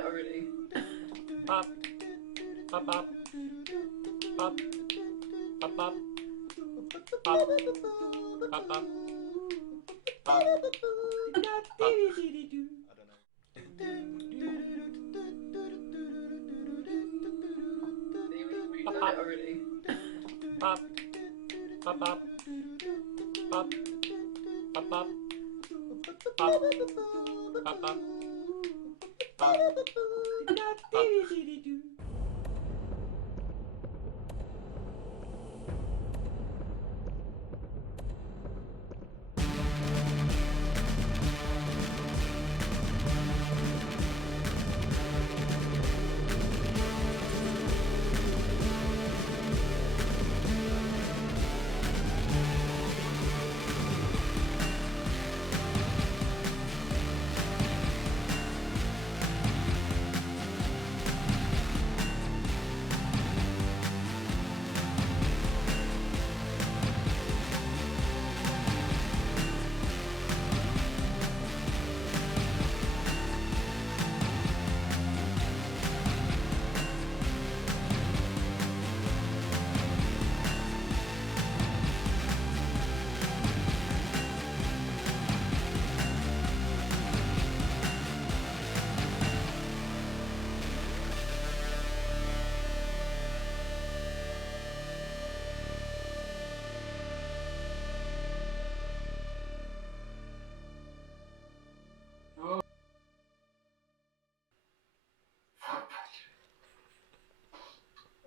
that already. Pop. Pop, pop. Pop. Pop, pop. Pop. Pop, pop. Pop. We've done it already. Pop. Pop, pop. Pop. Pop, pop. Pop. Pop, pop. Pop.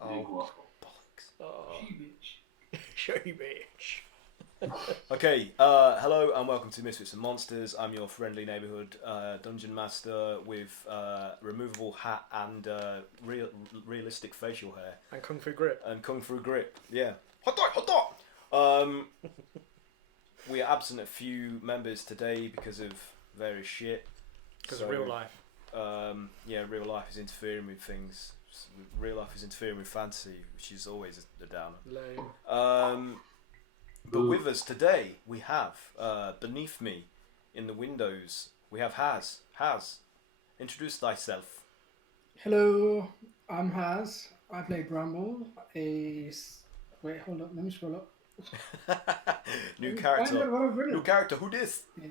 Oh, bollocks. Oh. She bitch. Okay, hello and welcome to Misfits and Monsters. I'm your friendly neighbourhood dungeon master with removable hat and realistic facial hair. And Kung Fu Grip. And Kung Fu Grip, yeah. Hot dog, hot dog! We are absent a few members today because of various shit. Because of real life. Yeah, real life is interfering with things. Real life is interfering with fantasy, which is always a downer. Lame. But with us today, we have, beneath me, in the windows, we have Haz. Haz, introduce thyself. Hello, I'm Haz. I play Bramble. Wait, hold up. Let me scroll up. New Find out character. what I've written. New character. Who this? Yeah.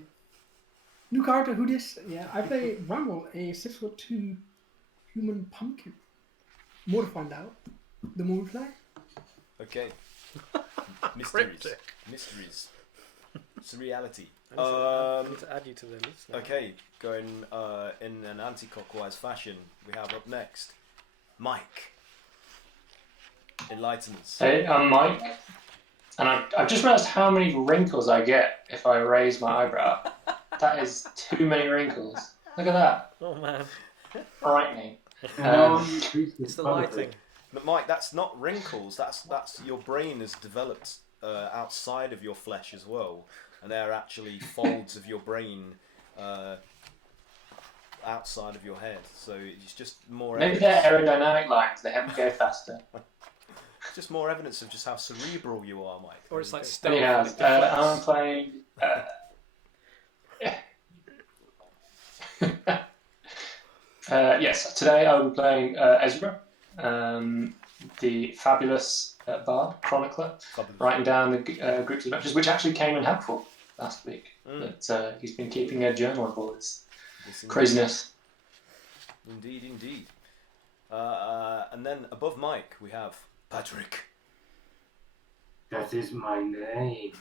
New character. Who this? Yeah, I play Bramble, a 6'2" human pumpkin. More to find out. The more we play. Okay. Mysteries. Surreality. I need to add you to the list now. Okay, going in an anti-clockwise fashion, we have up next Mike. Enlighten us. Hey, I'm Mike, and I've just realised how many wrinkles I get if I raise my eyebrow. That is too many wrinkles. Look at that. Oh man. Frightening. It's the lighting. But Mike, that's not wrinkles. That's your brain has developed outside of your flesh as well, and they're actually folds of your brain outside of your head. So it's just more. Maybe they're aerodynamic lines. They help me go faster. Just more evidence of just how cerebral you are, Mike. Or it's like stealth. Anyhow, it deflects. I'm playing. Yes, today I'll be playing Ezra, the fabulous bard, chronicler, writing down the group's adventures, which actually came in helpful last week. But he's been keeping a journal of all this craziness. Indeed. And then above Mike, we have Patrick. That is my name.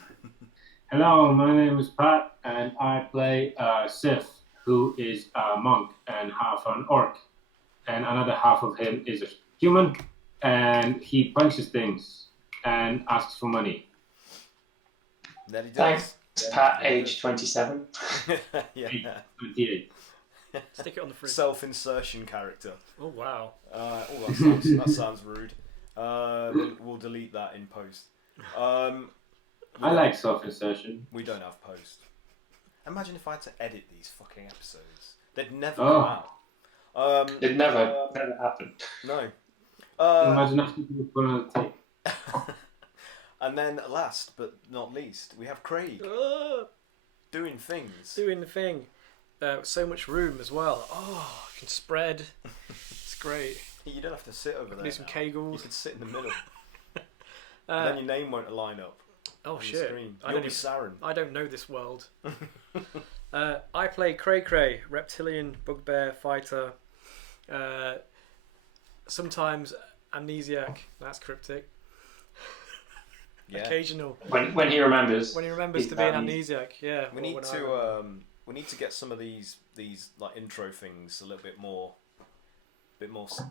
Hello, my name is Pat, and I play Sith, who is a monk and half an orc. And another half of him is a human, and he punches things and asks for money. That he does. Thanks, Pat, age 27. Yeah. 28. Stick it on the fridge. Self-insertion character. Oh wow. That sounds rude. We'll delete that in post. I like self-insertion. We don't have post. Imagine if I had to edit these fucking episodes. They'd never come out. It never happened. No. Imagine asking people to put on a tape. And then last but not least, we have Craig. Doing things. Doing the thing. so much room as well. Oh, I can spread. It's great. You don't have to sit over there. Do some now. kegels. You could sit in the middle. And then your name won't line up. Oh on shit! The screen. You'll be Saren. I don't know this world. I play Cray Cray, reptilian bugbear fighter. Sometimes amnesiac. That's cryptic. Yeah. Occasional. When he remembers. When he remembers to be an amnesiac, yeah. We need to get some of these like intro things a little bit more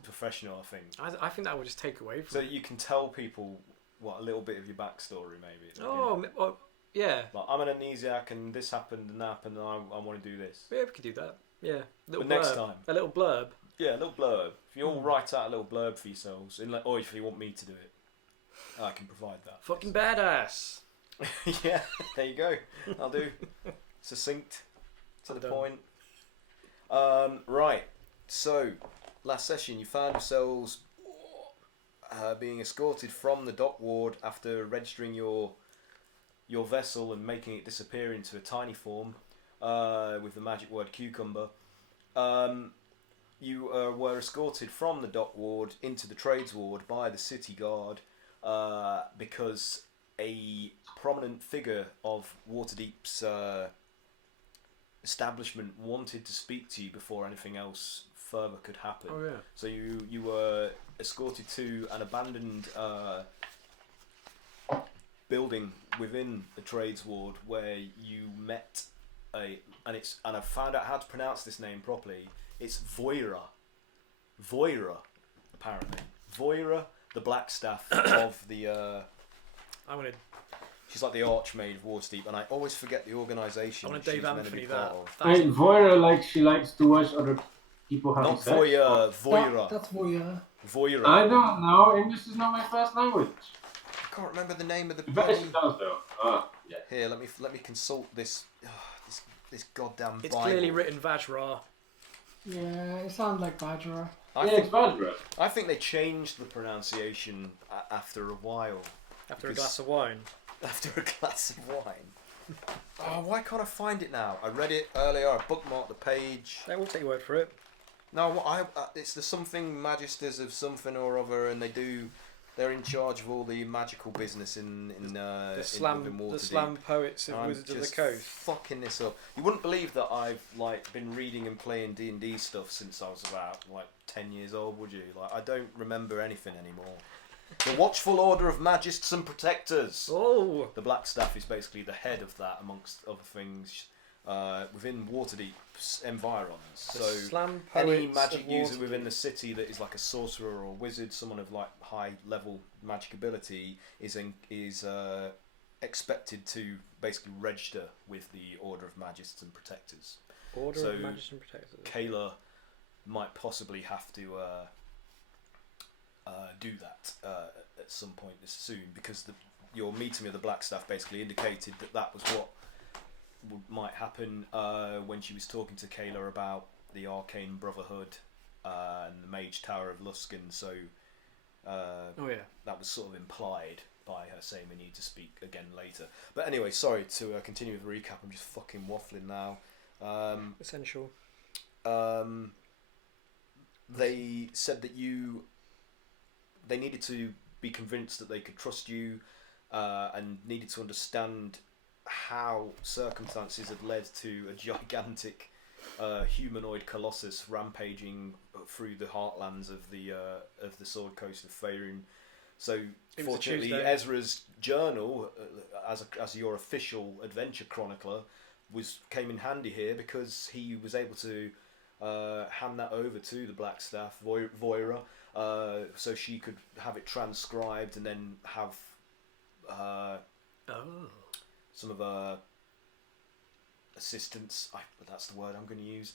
professional. I think. I think that would just take away from. So that you can tell people a little bit of your backstory, maybe. At the beginning. Well, yeah. Like, I'm an amnesiac, and this happened, and that happened, and I want to do this. Yeah, we could do that. Yeah. But next time. A little blurb. Yeah, a little blurb. If you all write out a little blurb for yourselves, or if you want me to do it, I can provide that. Fucking badass. Yeah, there you go. I'll do. Succinct, to the point. Right. So, last session, you found yourselves being escorted from the dock ward after registering your vessel and making it disappear into a tiny form with the magic word cucumber. You were escorted from the dock ward into the trades ward by the city guard because a prominent figure of Waterdeep's establishment wanted to speak to you before anything else further could happen. Oh yeah. So you were escorted to an abandoned building within the trades ward where you met and I found out how to pronounce this name properly. It's Voira, apparently. Voira, the Blackstaff of the. I'm gonna. She's like the Archmaid of Waterdeep, and I always forget the organisation. I'm gonna she's Dave meant to Anthony be that. part of. Wait, Voira, she likes to watch other people having Not sex? Voira. That's Voyeur. Voira. I don't know. English is not my first language. I can't remember the name of the I bet she bloody... does though. Ah, yeah. Here, let me consult this. This goddamn It's Bible. clearly written Vajra. Yeah, it sounds like Badger. It's Badra. I think they changed the pronunciation after a while. After a glass of wine. After a glass of wine. Oh, why can't I find it now? I read it earlier. I bookmarked the page. I will take your word for it. No, it's the something magisters of something or other, and they're in charge of all the magical business in the slam poets of Wizards of the Coast. Fucking this up. You wouldn't believe that I've been reading and playing D&D stuff since I was about 10 years old, would you? I don't remember anything anymore. The Watchful Order of Magists and Protectors. Oh, the Blackstaff is basically the head of that, amongst other things, within Waterdeep's environs. So slam any poets magic of user Waterdeep. within the city that is like a sorcerer or a wizard, someone of high level magic ability, is expected to basically register with the Order of Magists and Protectors. Order of Magists and Protectors. Kayla might possibly have to do that at some point this soon, because your meeting of the Blackstaff basically indicated that was what might happen when she was talking to Kayla about the Arcane Brotherhood and the Mage Tower of Luskan. So that was sort of implied by her saying we need to speak again later. But anyway, sorry to continue with the recap. I'm just fucking waffling now. Essential. They said that they needed to be convinced that they could trust you, and needed to understand how circumstances had led to a gigantic humanoid colossus rampaging through the heartlands of the Sword Coast of Faerun. So fortunately, Ezra's journal, as your official adventure chronicler, came in handy here, because he was able to hand that over to the Blackstaff, Voira, so she could have it transcribed and then have some of her assistants, that's the word I'm going to use.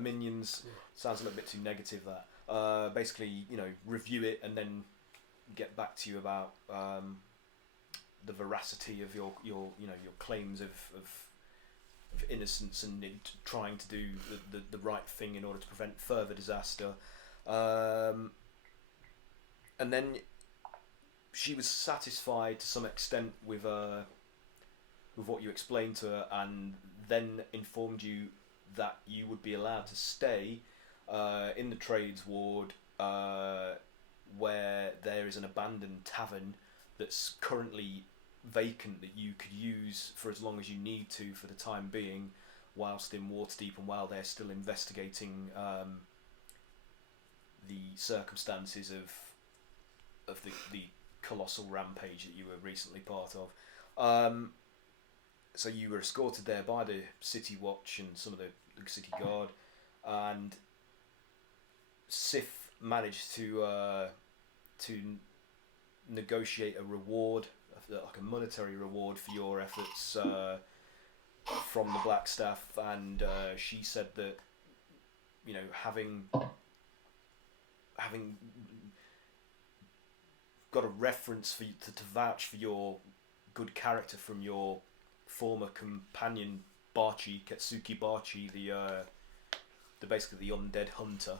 Minions. Sounds a little bit too negative, that. Basically, review it and then get back to you about the veracity of your claims of innocence, and trying to do the right thing in order to prevent further disaster. And then she was satisfied to some extent with what you explained to her, and then informed you that you would be allowed to stay in the trades ward where there is an abandoned tavern that's currently vacant that you could use for as long as you need to for the time being, whilst in Waterdeep and while they're still investigating the circumstances of the colossal rampage that you were recently part of. So you were escorted there by the city watch and some of the city guard, and Sif managed to negotiate a reward, like a monetary reward for your efforts from the Blackstaff, and she said that, you know, having got a reference for you to vouch for your good character from your former companion Barchi, Ketsuki Barchi, the basically the undead hunter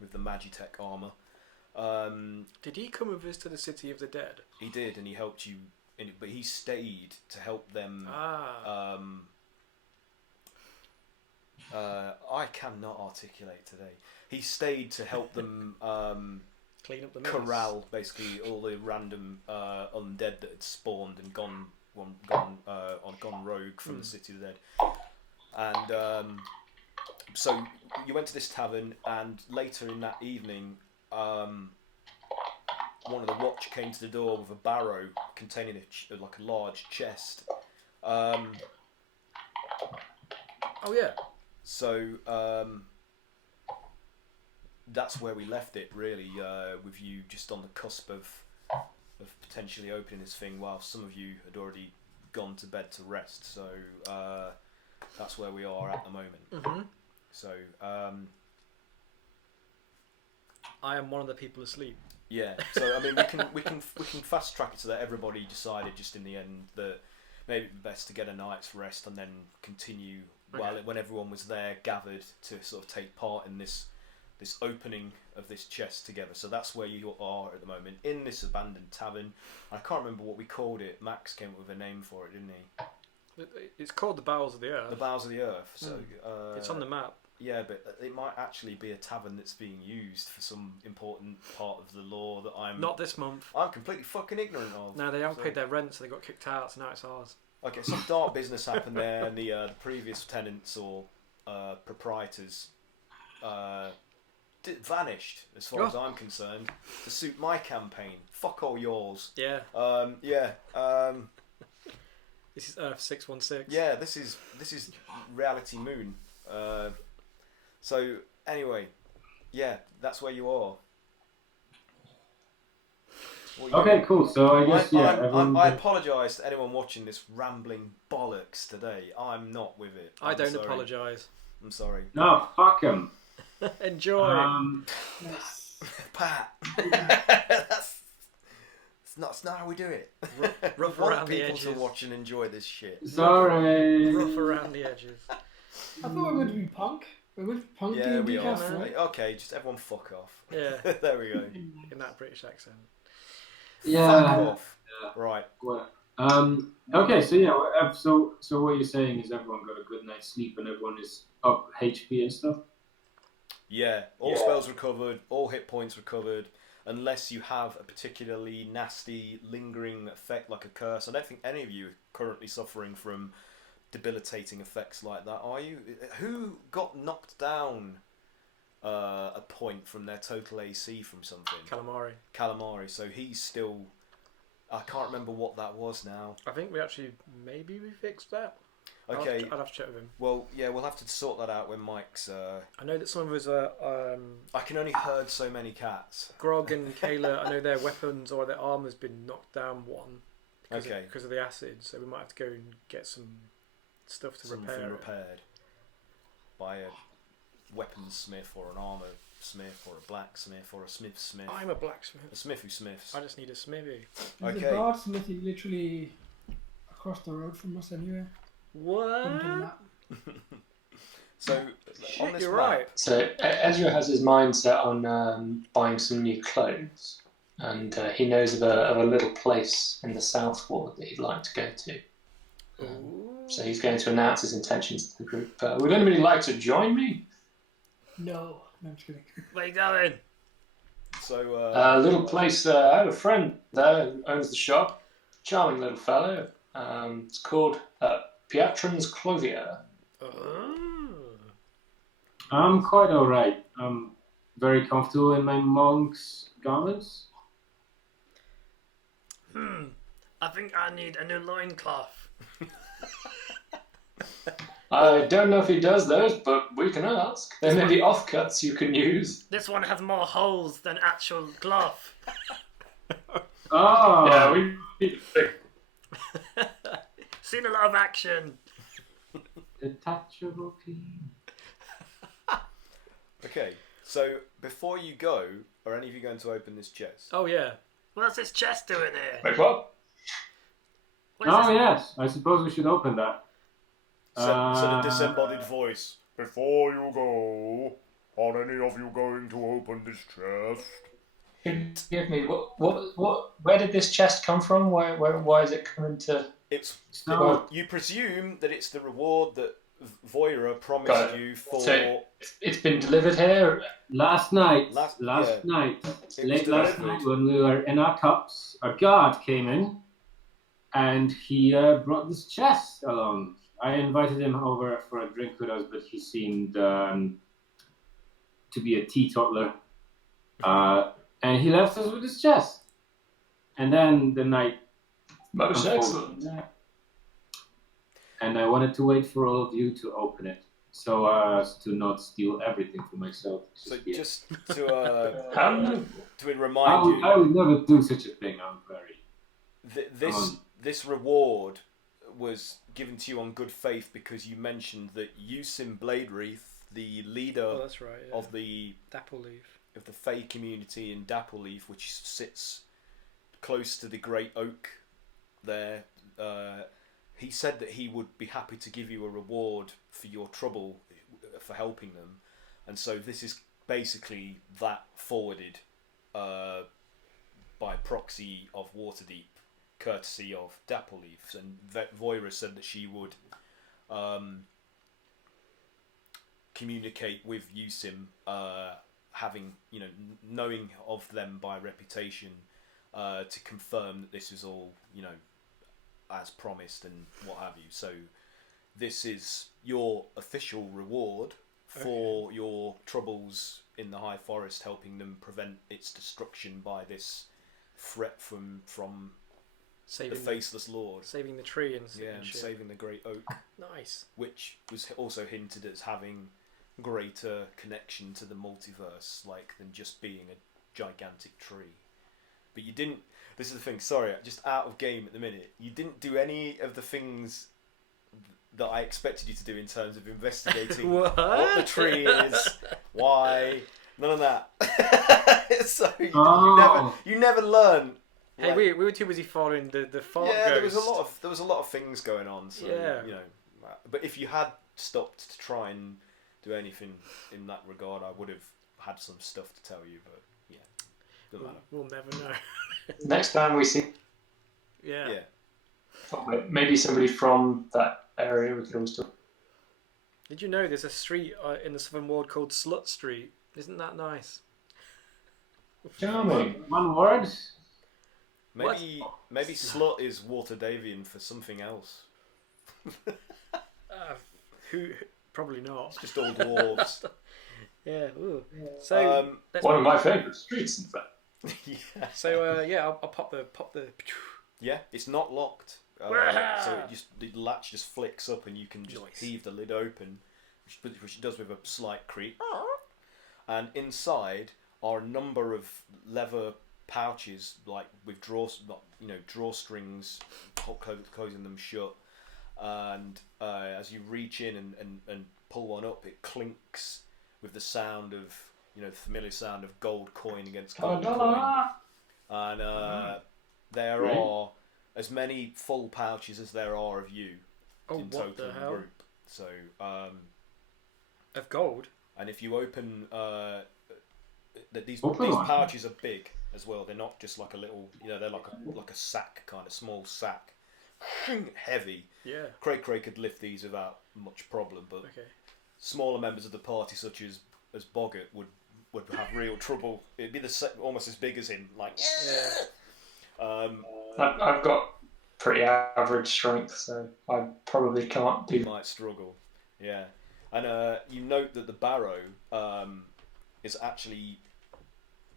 with the Magitech armor. Did he come with us to the City of the Dead? He did, and he helped you, but he stayed to help them. I cannot articulate today. He stayed to help them Clean up the mess. corral basically all the random undead that had spawned and gone rogue from the City of the Dead. And so you went to this tavern, and later in that evening, one of the watch came to the door with a barrow containing like a large chest. Oh yeah. So that's where we left it, really, with you just on the cusp of potentially opening this thing, while some of you had already gone to bed to rest. So that's where we are at the moment. Mm-hmm. So I am one of the people asleep. yeah. So I mean, we can fast track it so that everybody decided just in the end that maybe it'd be best to get a night's rest and then continue when everyone was there gathered to sort of take part in this opening of this chest together. So that's where you are at the moment, in this abandoned tavern. I can't remember what we called it. Max came up with a name for it, didn't he? It's called the Bowels of the Earth. The Bowels of the Earth. So it's on the map. Yeah, but it might actually be a tavern that's being used for some important part of the law that Not this month. I'm completely fucking ignorant of. No, they haven't paid their rent, so they got kicked out. So now it's ours. Okay, some dark business happened there, and the previous tenants or proprietors vanished, as far as I'm concerned, to suit my campaign. Fuck all yours. Yeah. This is Earth 616. Yeah, this is Reality Moon. So anyway, yeah, that's where you are. Okay, cool. So I guess I apologise to anyone watching this rambling bollocks today. I'm not with it. I don't apologise. I'm sorry. No, fuck him. Enjoy. Nice. Pat. That's not how we do it. Rough We want around the people edges. to watch and enjoy this shit. Sorry. Rough around the edges. I thought we were going to be punk. We're going to be punk Yeah, we D&D are. cast, right? Okay, just everyone fuck off. Yeah. There we go. In that British accent. Yeah. Fuck off. Yeah. Right. Well, okay, so yeah, so what you're saying is everyone got a good night's sleep and everyone is up HP and stuff? Yeah, all spells recovered, all hit points recovered, unless you have a particularly nasty, lingering effect like a curse. I don't think any of you are currently suffering from debilitating effects like that, are you? Who got knocked down a point from their total AC from something? Calamari. So he's still... I can't remember what that was now. I think maybe we fixed that. Okay. I'd have to check with him. Well, yeah, we'll have to sort that out when Mike's... I know that some of us I can only herd so many cats. Grog and Kayla, I know their weapons or their armour's been knocked down one because of the acid, so we might have to go and get some stuff to repair it. Repaired by a weaponsmith or an armour smith or a blacksmith or a smith. I'm a blacksmith. A smith who smiths. I just need a smithy. The guard smithy literally across the road from us anyway. What? So on this you're map, right. So Ezra has his mind set on buying some new clothes, and he knows of a little place in the south ward that he'd like to go to. Ooh. So he's going to announce his intentions to the group. Would anybody like to join me? No. No, I'm just kidding. Where you going? So, A little place. I have a friend there who owns the shop. Charming little fellow. It's called Piatron's Clothier. I'm quite alright. I'm very comfortable in my monk's garments. I think I need a new loincloth. I don't know if he does those, but we can ask. There may be offcuts you can use. This one has more holes than actual cloth. Oh! Yeah, we need to fix. Seen a lot of action. Detachable peen. okay, so before you go, are any of you going to open this chest? Oh yeah. What's this chest doing here? Wait, what? What is Oh, this? yes. I suppose we should open that. So the disembodied voice. Before you go, are any of you going to open this chest? Give me what? Where did this chest come from? Why is it coming to? You presume that it's the reward that Voira promised you for. So it's been delivered here. Last night, late last night, when we were in our cups, a guard came in, and he brought this chest along. I invited him over for a drink with us, but he seemed to be a teetotaler, and he left us with his chest. And then the night. Most excellent. And I wanted to wait for all of you to open it, so as to not steal everything for myself. So just to remind I would never do such a thing. I'm very. This reward was given to you on good faith because you mentioned that Yusim Bladewreath, the leader that's right, yeah. of the Dappleleaf, of the Fae community in Dappleleaf, which sits close to the Great Oak there, he said that he would be happy to give you a reward for your trouble for helping them, and so this is basically that forwarded by proxy of Waterdeep, courtesy of Dappleleaf. And Voira said that she would communicate with Yusim, having knowing of them by reputation, to confirm that this is all as promised and what have you. So this is your official reward for your troubles in the High Forest, helping them prevent its destruction by this threat from the Faceless Lord. Saving the tree and saving the Great Oak. Nice. Which was also hinted as having greater connection to the multiverse, than just being a gigantic tree. But you didn't. This is the thing. Sorry, just out of game at the minute. You didn't do any of the things that I expected you to do in terms of investigating what the tree is, why. None of that. So you never learn. Hey, we were too busy following the fart ghost. There was a lot of things going on. So but if you had stopped to try and do anything in that regard, I would have had some stuff to tell you. But doesn't matter. We'll never know. Next time we see. Yeah. Maybe somebody from that area we could always talk. Did you know there's a street in the Southern Ward called Slut Street? Isn't that nice? Charming. One word. Maybe slut is Waterdavian for something else. Who? Probably not. It's just old dwarves. Yeah. Ooh. So one of my favourite streets, in fact. Yeah. So I'll pop the. Yeah, it's not locked. So the latch just flicks up and you can just heave the lid open, which it does with a slight creak. And inside are a number of leather pouches, with drawstrings, closing them shut. And as you reach in and pull one up, it clinks with the sound of the familiar sound of gold coin against gold coin. And there are as many full pouches as there are of you in total in the group. So of gold. And if you open these pouches are big as well. They're not just like a little, they're like a sack, kind of small sack heavy. Yeah. Craig could lift these without much problem, but smaller members of the party, such as Boggart, would have real trouble. It'd be almost as big as him. Like, I've got pretty average strength, so I probably can't do. You might struggle. Yeah, and you note that the barrow is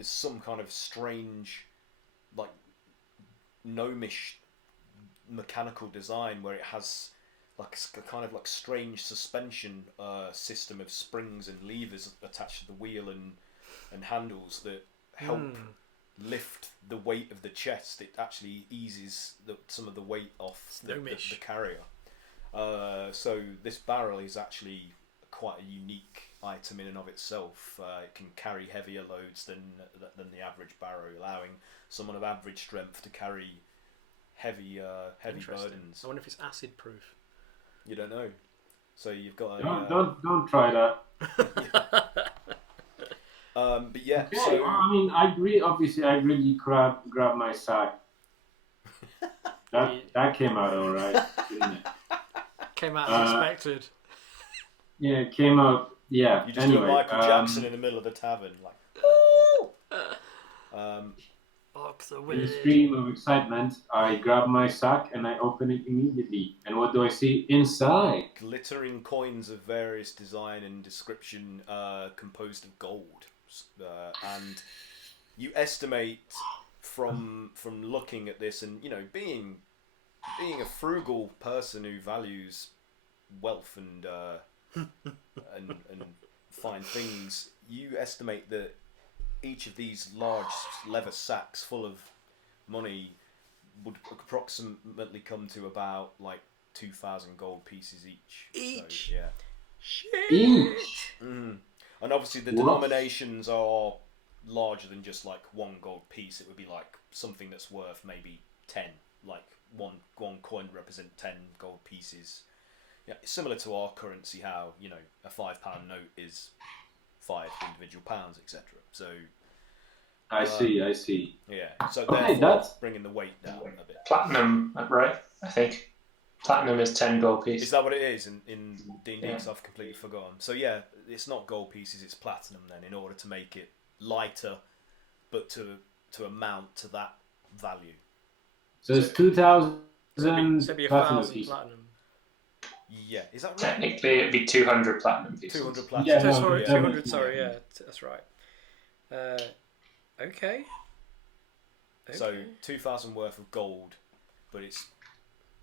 some kind of strange, like gnomish mechanical design where it has like a kind of like strange suspension system of springs and levers attached to the wheel and handles that help lift the weight of the chest. It actually eases some of the weight off the carrier. So this barrel is actually quite a unique item in and of itself. It can carry heavier loads than the average barrow, allowing someone of average strength to carry heavy burdens. I wonder if it's acid proof. You don't know. So you've got a... Don't try that. But yeah. Okay, so... well, I mean, I really grabbed my sack. That came out all right, didn't it? Came out as expected. Yeah, it came out. Yeah. You just do a Michael Jackson in the middle of the tavern, like. In a stream of excitement, I grab my sack and I open it immediately. And what do I see inside? Glittering coins of various design and description, composed of gold. And you estimate from looking at this, and being a frugal person who values wealth and fine things, you estimate that each of these large leather sacks full of money would approximately come to about like 2,000 gold pieces each. So, yeah. Each. Mm. And obviously the denominations are larger than just like one gold piece. It would be like something that's worth maybe 10, like one coin would represent 10 gold pieces. Yeah, similar to our currency, how a £5 note is 5 individual pounds, etc. So I see. Yeah, so okay, therefore that's bringing the weight down a bit. Platinum, right? I think platinum is 10 gold pieces. Is that what it is in D&D? Because I've completely forgotten. So yeah, it's not gold pieces; it's platinum. Then, in order to make it lighter, but to amount to that value. So it's 2,000 So it'd be platinum 1,000 pieces. platinum. Yeah, is that right? Technically, it'd be 200 platinum pieces. 200 platinum. Yeah, So, no, sorry, yeah. 200. Sorry, yeah, that's right. Okay. So 2,000 worth of gold, but it's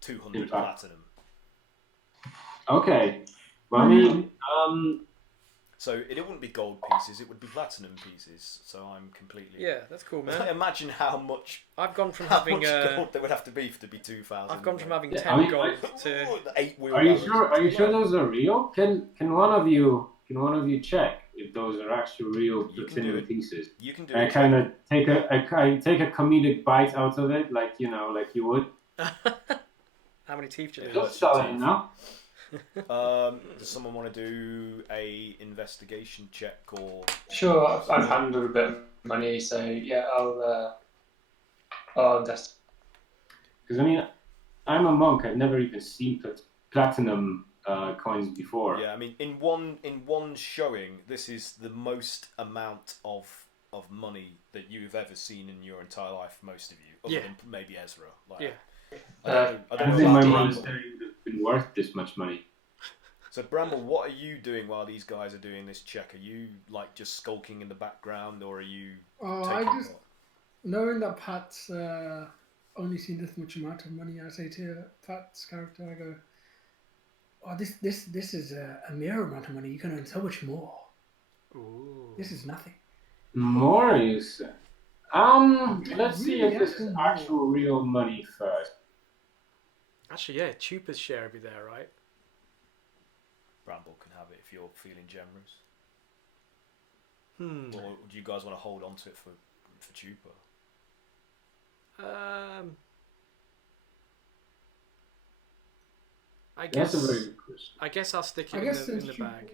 200 platinum. Okay. Well, I mean, So it wouldn't be gold pieces; it would be platinum pieces. So I'm completely. Yeah, that's cool, man. Imagine how much. I've gone from How having much gold there would have to be to be 2,000. I've gone from having Yeah, 10 I mean, gold to. 8 wheel. are you sure those are real? Can one of you check if those are actual real platinum pieces? You can do I it. kind of take a comedic bite out of it, like like you would. How many teeth do you That's lose? solid enough. Does someone want to do a investigation check or? Sure, I've handled a bit of money, so yeah, I'll invest. Because I mean, I'm a monk. I've never even seen platinum coins before. Yeah, I mean, in one showing, this is the most amount of money that you've ever seen in your entire life. Most of you, other than maybe Ezra. Like, Yeah. I don't know think my about monastery would have been worth this much money. So Bramble, what are you doing while these guys are doing this check? Are you like just skulking in the background, or are you? I just knowing that Pat's only seen this much amount of money. I say to Pat's character, I go, "Oh, this is a mere amount of money. You can earn so much more. Ooh. This is nothing." More, you say? Let's see if this is actual real money first. Actually, yeah, Chupa's share would be there, right? Bramble can have it if you're feeling generous. Or do you guys want to hold on to it for Chupa? I guess. That's a very good question. I guess I'll stick it in the bag.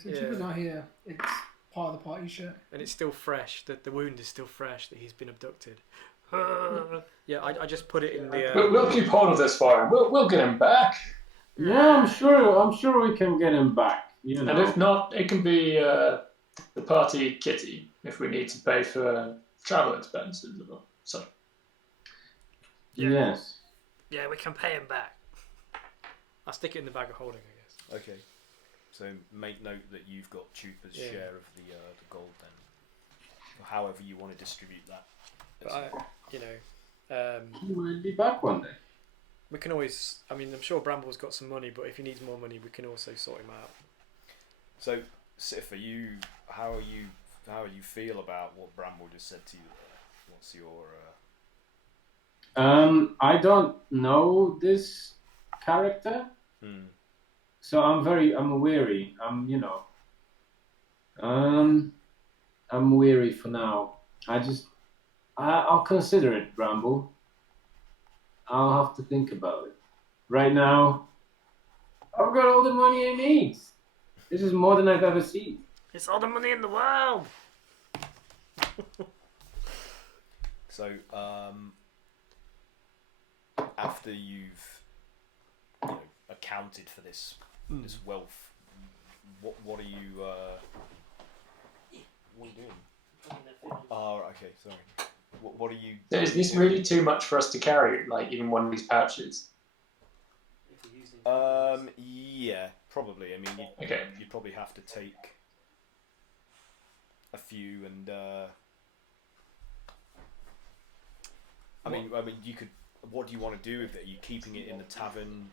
Since Chupa's not here, it's part of the party share. And it's still fresh. The wound is still fresh. That he's been abducted. Yeah, I just put it in the. We'll keep hold of this for him. We'll get him back. Yeah, I'm sure we can get him back. You know. And if not, it can be the party kitty if we need to pay for travel expenses or so. Yes. Yeah, we can pay him back. I'll stick it in the bag of holding, I guess. Okay. So make note that you've got Chupa's share of the gold then. Or however you want to distribute that. But He might be back one day. we can always. I mean, I'm sure Bramble's got some money, but if he needs more money, we can also sort him out. So, Sif, how you feel about what Bramble just said to you there? What's your I don't know this character, so I'm weary. I'm weary for now. I'll consider it, Bramble. I'll have to think about it. Right now, I've got all the money I need. This is more than I've ever seen. It's all the money in the world. So, after you've accounted for this wealth, what are you doing? Oh, okay, sorry. What are you? Is this really too much for us to carry? Like even one of these pouches? Yeah, probably. I mean, you'd probably have to take a few, and I mean, you could. What do you want to do with it? Are you keeping it in the tavern?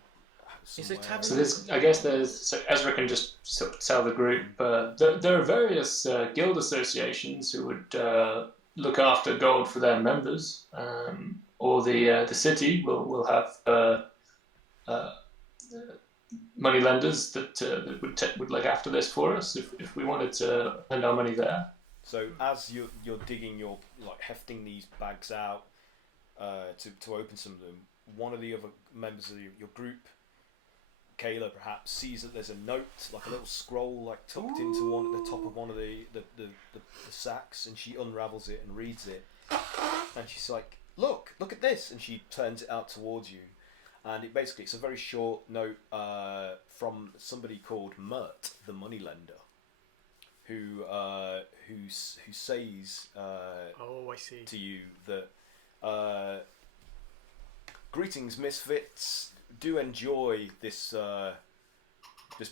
Is it tavern? So Ezra can just sort of tell the group. There are various guild associations who would look after gold for their members, or the city will have money lenders that would look after this for us if we wanted to lend our money there. So as you're digging, hefting these bags out to open some of them. One of the other members of your group, Kayla, perhaps sees that there's a note, like a little scroll, tucked into the top of one of the sacks, and she unravels it and reads it, and she's like, "Look at this!" And she turns it out towards you, and it's a very short note from somebody called Mert, the moneylender, who says I see. to you that greetings, Misfits. Do enjoy this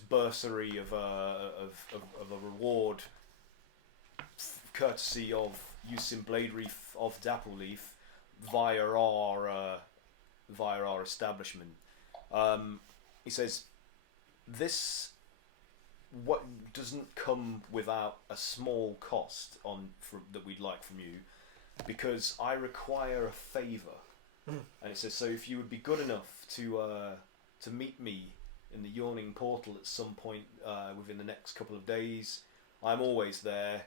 bursary of a reward, courtesy of using Blade Reef of Dappleleaf via our establishment. He says this doesn't come without a small cost that we'd like from you, because I require a favour. And it says, so if you would be good enough to meet me in the Yawning Portal at some point within the next couple of days. I'm always there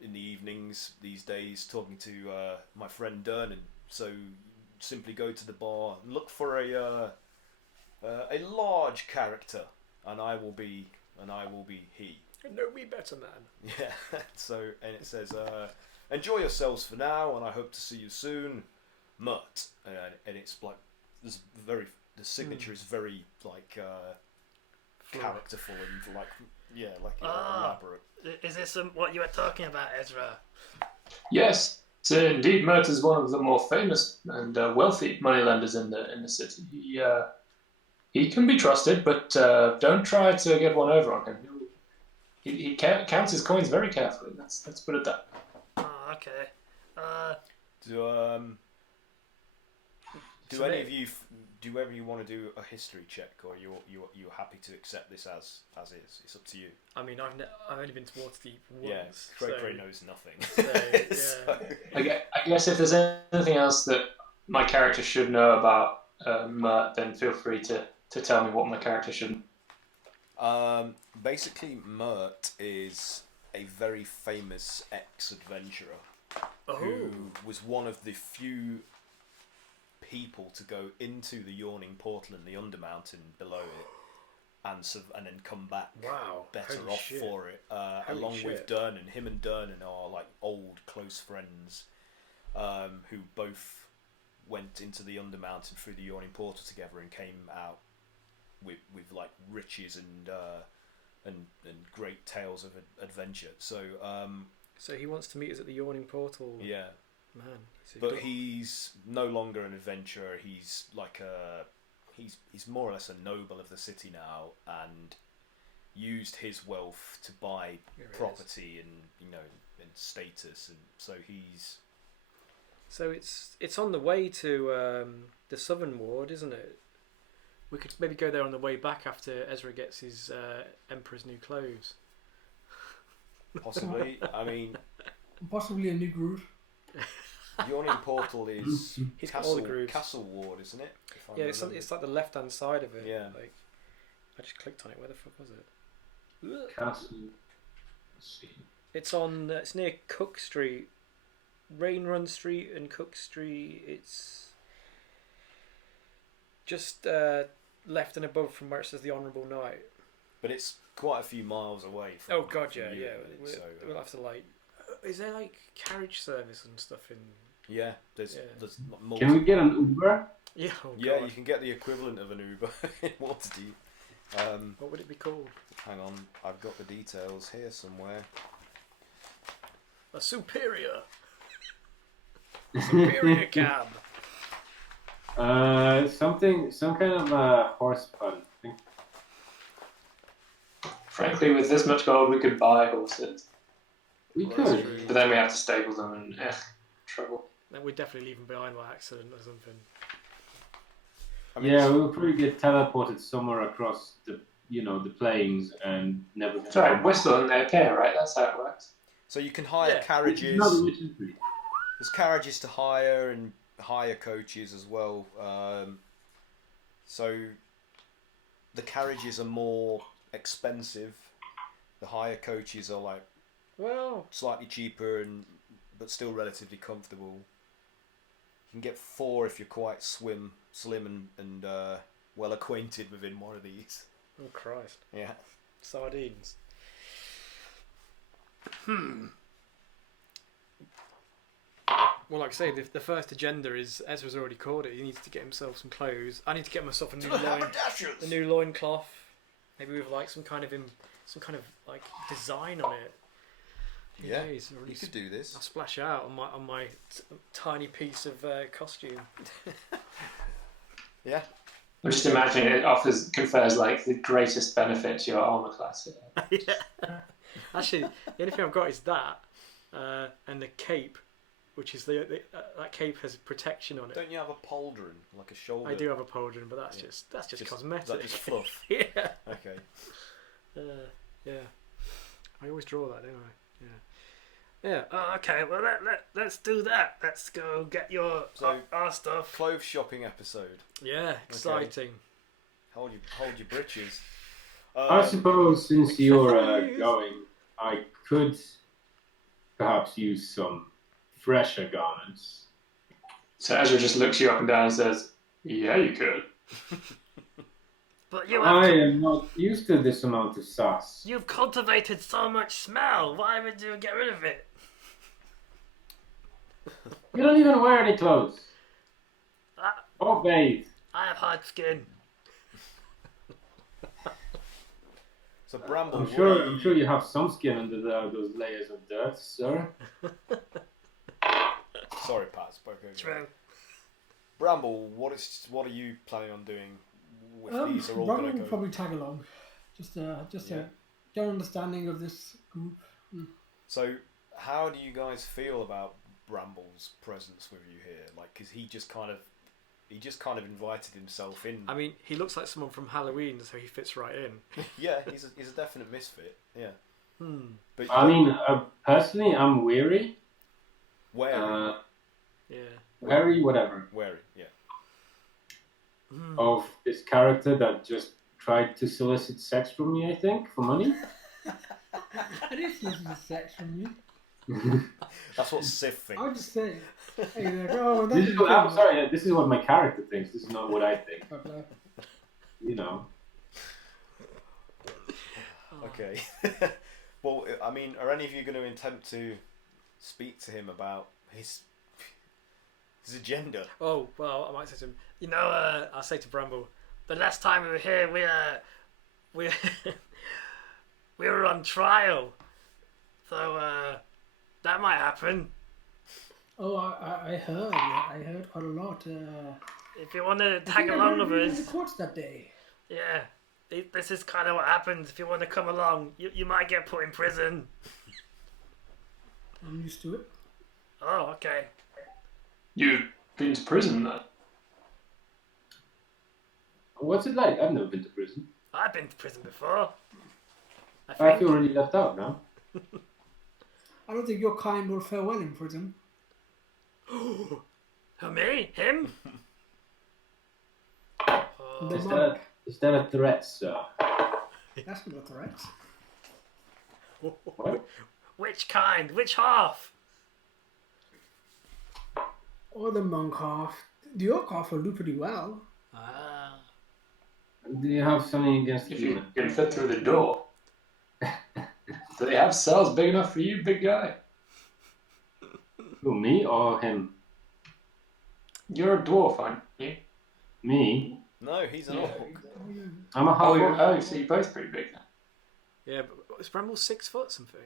in the evenings these days talking to my friend Dernan. So simply go to the bar and look for a large character, and I will be he. Know me better, man. Yeah. And it says, enjoy yourselves for now, and I hope to see you soon, Mert. And it's like the signature is very characterful and elaborate. Is this what you were talking about, Ezra? Yes, so indeed, Mert is one of the more famous and wealthy moneylenders in the city. He can be trusted, but don't try to get one over on him. He counts his coins very carefully. Let's put it that. Oh, okay. Do any of you want to do a history check, or you're happy to accept this as is? It's up to you. I mean, I've only been to Waterdeep once. Yeah, Cray knows nothing. So, yeah. I guess if there's anything else that my character should know about Mert, then feel free to tell me what my character shouldn't. Basically, Mert is a very famous ex-adventurer who was one of the few people to go into the Yawning Portal in the Undermountain below it, and then come back better Holy off shit. for it. Along with Dernan. Him and Dernan are like old close friends, who both went into the Undermountain through the Yawning Portal together and came out with like riches and great tales of adventure. So so he wants to meet us at the Yawning Portal. yeah, man. but he's no longer an adventurer. He's like he's more or less a noble of the city now, and used his wealth to buy property and and status, and so he's. So it's on the way to the Southern Ward, isn't it? We could maybe go there on the way back after Ezra gets his Emperor's new clothes. Possibly. I mean, Possibly a new groove. Yawning Portal is He's got all the grooves. Castle Ward, isn't it? Yeah, it's like the left hand side of it. Yeah. Like, I just clicked on it. Where the fuck was it? Castle. Let's see. It's on. It's near Cook Street, Rain Run Street and Cook Street. It's just left and above from where it says the Honourable Knight. But it's quite a few miles away. From, Oh god, from yeah, you, yeah. so, We'll have to like. Is there like carriage service and stuff in? yeah, there's multiple. Can we get an Uber? Yeah. Oh Yeah, god. you can get the equivalent of an Uber in Waterdeep. What would it be called? Hang on, I've got the details here somewhere. A superior. Superior cab. Some kind of a horse pun. I think. Frankly, with this much gold, we could buy horses. We Well, could. that's true. But then we have to stable them and trouble. Then we'd definitely leave them behind by accident or something. I mean, Yeah, we would probably get teleported somewhere across the plains and never. Sorry, whistle and they appear, right? That's how it works. so you can hire Yeah. carriages. No, the witches do. There's carriages to hire and hire coaches as well. So the carriages are more expensive. The hire coaches are like Well, slightly cheaper but still relatively comfortable. You can get 4 if you're quite slim and well acquainted within one of these. oh Christ, Yeah. sardines. Well, like I say, the first agenda is Ezra's already called it. He needs to get himself some clothes. I need to get myself a new loincloth, maybe with like some kind of like design on it. Yeah, Jeez, you could do this. I'll splash out on my tiny piece of costume. Yeah. I'm just imagining it confers like the greatest benefit to your armor class. Yeah. Actually, the only thing I've got is that and the cape, which is that cape has protection on it. Don't you have a pauldron, like a shoulder? I do have a pauldron, but that's just cosmetic. Is that just fluff? Yeah. Okay. Yeah. I always draw that, don't I? Yeah. Yeah. Oh, okay. Well, let's do that. Let's go get our stuff. Clothes shopping episode. Yeah. Exciting. Hold your britches. I suppose since you're going, I could perhaps use some fresher garments. So Ezra just looks you up and down and says, "Yeah, you could." But you I have am not used to this amount of sauce. you've cultivated so much smell. Why would you get rid of it? You don't even wear any clothes. Or bathe. I have hard skin. So Bramble, I'm sure you have some skin under those layers of dirt, sir. Sorry, Pat, spoke over. True. Bramble, what are you planning on doing with these? Are all Bramble going to will go? probably tag along, just Yeah. to get an understanding of this group. So, how do you guys feel about Bramble's presence with you here? Like, because he just kind of invited himself in. I mean, he looks like someone from Halloween, so he fits right in. Yeah, he's a definite misfit. Yeah. But I mean, personally, I'm weary. wary, Yeah. Wary, whatever, yeah. of this character that just tried to solicit sex from me, I think, for money. I did listen to sex from you. That's what Sif thinks. I was just saying. Hey, like, oh, This is what, I'm sorry, this is what my character thinks. This is not what I think. You know. Okay. Well, I mean, are any of you going to attempt to speak to him about his His agenda. Oh, well, I might say to him, I'll say to Bramble, The last time we were here, we we were on trial, so that might happen. Oh, I heard. Yeah, I heard quite a lot. If you want to I tag think I along heard with you in the us, courts that day. yeah, this is kind of what happens. If you want to come along, you might get put in prison. I'm used to it. Oh, okay. You've been to prison, then? What's it like? I've never been to prison. I've been to prison before. I I think. feel really left out now. I don't think your kind will fare well in prison. Who, me? Him? The Is monk. is that a threat, sir? That's not a threat. What? Which kind? Which half? Or the monk half. The orc half will do pretty well. Ah. Do you have something against If you human? can fit through the door. Do they have cells big enough for you, big guy? Who, me or him? You're a dwarf, aren't you? Me? No, he's an orc. I'm a half Oh, orc. so you're both pretty big then. yeah, but is Bramble 6 foot something?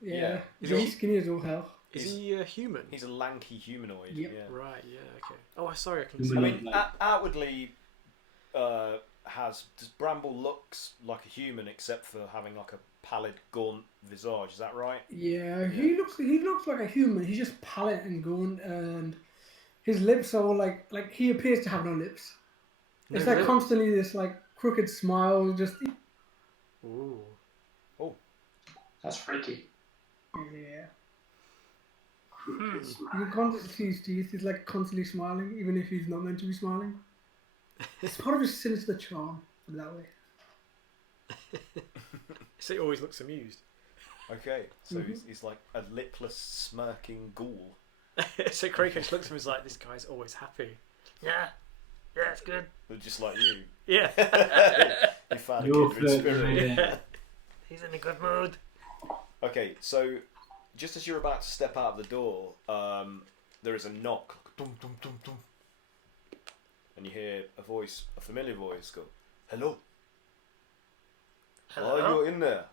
Yeah. Is He's he- skinny as all hell. Is He's- he a human? He's a lanky humanoid. Yep. Yeah. Right, yeah, okay. Oh, sorry, I can I see. Humanoid. mean, outwardly, does Bramble looks like a human except for having like a pallid, gaunt visage? Is that right? Yeah, he looks like a human. He's just pallid and gaunt, and his lips are all like he appears to have no lips. It's No like lip? constantly this like crooked smile. Just Ooh. That's freaky. yeah. Hmm. You can constantly see his teeth. He's like constantly smiling, even if he's not meant to be smiling. It's part of his sinister charm. Put it that way. So he always looks amused. Okay, so Mhm. he's like a lipless, smirking ghoul. So Craig looks at him and is like, this guy's always happy. Yeah. Yeah, it's good. But just like you. Yeah. You found a You're kindred flirting spirit. with it. He's in a good mood. Okay, so just as you're about to step out of the door, there is a knock. Dum, dum, dum, dum. And you hear a familiar voice go, "Hello, are Hello? you in there?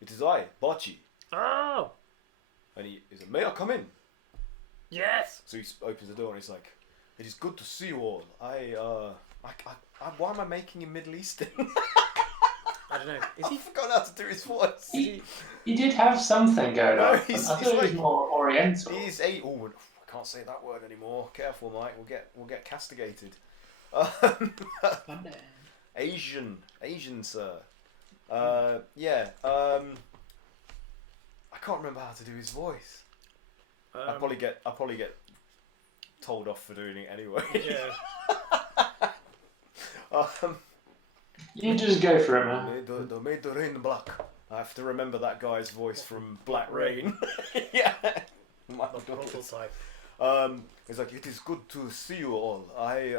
It is I, Bachi." Oh, And he is, "May I come in?" yes. So he opens the door and he's like, "It is good to see you all. Why am I making him Middle Eastern? I don't know. Is I he? forgot how to do his voice. He did have something going No, on. he's- I he's thought he was like- more oriental. He's a. Oh, I can't say that word anymore. Careful, Mike. We'll get castigated. Um, Asian, sir. Yeah. I can't remember how to do his voice. I'll probably get told off for doing it anyway. Yeah. You just go for it, man. Made the rain black. I have to remember that guy's voice from Black Rain. Yeah. My The prototype. It's like, "It is good to see you all. I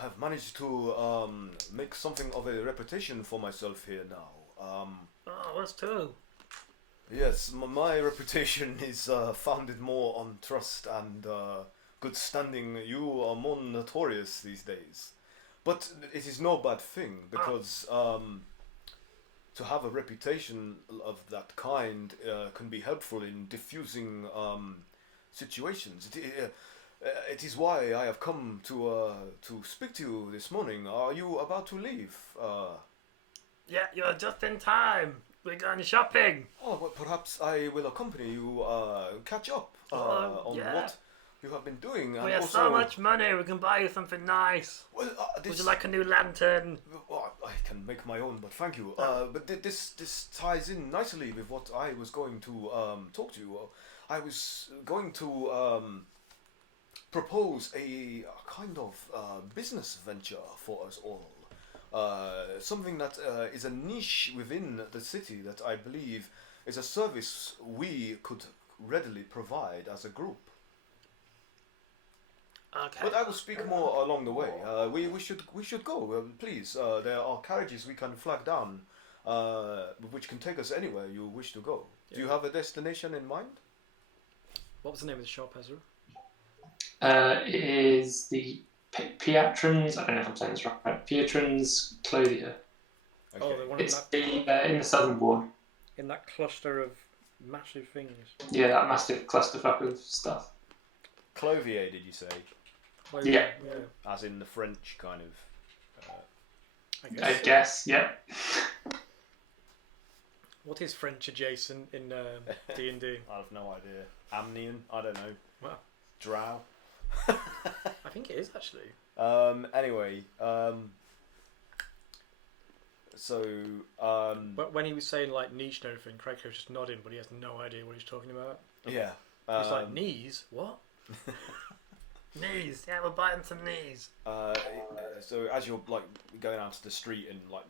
have managed to make something of a reputation for myself here now. Oh, us too. Yes, my reputation is founded more on trust and good standing. You are more notorious these days. But it is no bad thing, because to have a reputation of that kind can be helpful in diffusing situations. It is why I have come to speak to you this morning. Are you about to leave? Yeah, you're just in time. We're going shopping. Oh, well, perhaps I will accompany you, catch up on yeah. what you have been doing. And We have also, so much money. We can buy you something nice. Well, Would you like a new lantern? Well, I can make my own, but thank you. But this ties in nicely with what I was going to talk to you. I was going to propose a kind of business venture for us all. Something that is a niche within the city that I believe is a service we could readily provide as a group. Okay. But I will speak more along the way. We should go. Please, there are carriages we can flag down, which can take us anywhere you wish to go. Do you have a destination in mind? What was the name of the shop, Ezra? It is the Pietron's. I don't know if I'm saying this right. Pietron's Clothier. Okay. Oh, the one It's in the southern ward. in that cluster of massive things. Yeah, that massive clusterfuck of stuff. Clothier, did you say? Yeah. As in the French kind of. I guess, yeah. What is French adjacent in D&D? I have no idea. Amnion? I don't know. Well, Drow? I think it is actually. Anyway, But when he was saying like niche and everything, Craig was just nodding, but he has no idea what he's talking about. yeah. He's like, knees? What? Knees. Yeah, we're biting some knees. So as you're like going out to the street and like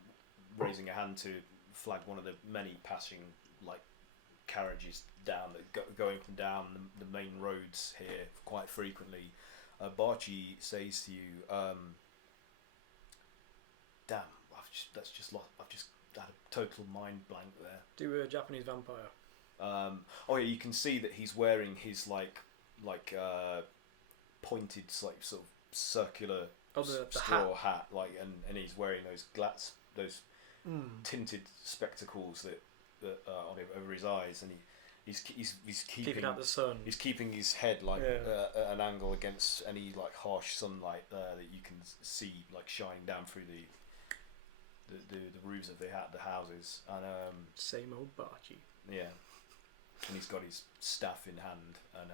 raising a hand to flag one of the many passing like carriages down that go up and down the main roads here quite frequently, Barchi says to you, "Damn, I've just had a total mind blank there." Do a Japanese vampire. Oh yeah, you can see that he's wearing his like pointed like sort of circular the straw hat, like, and he's wearing those tinted spectacles that over his eyes, and he's Keeping out the sun. He's keeping his head like at an angle against any like harsh sunlight that you can see like shining down through the roofs of the houses, and Same old Barchi. yeah, and he's got his staff in hand, and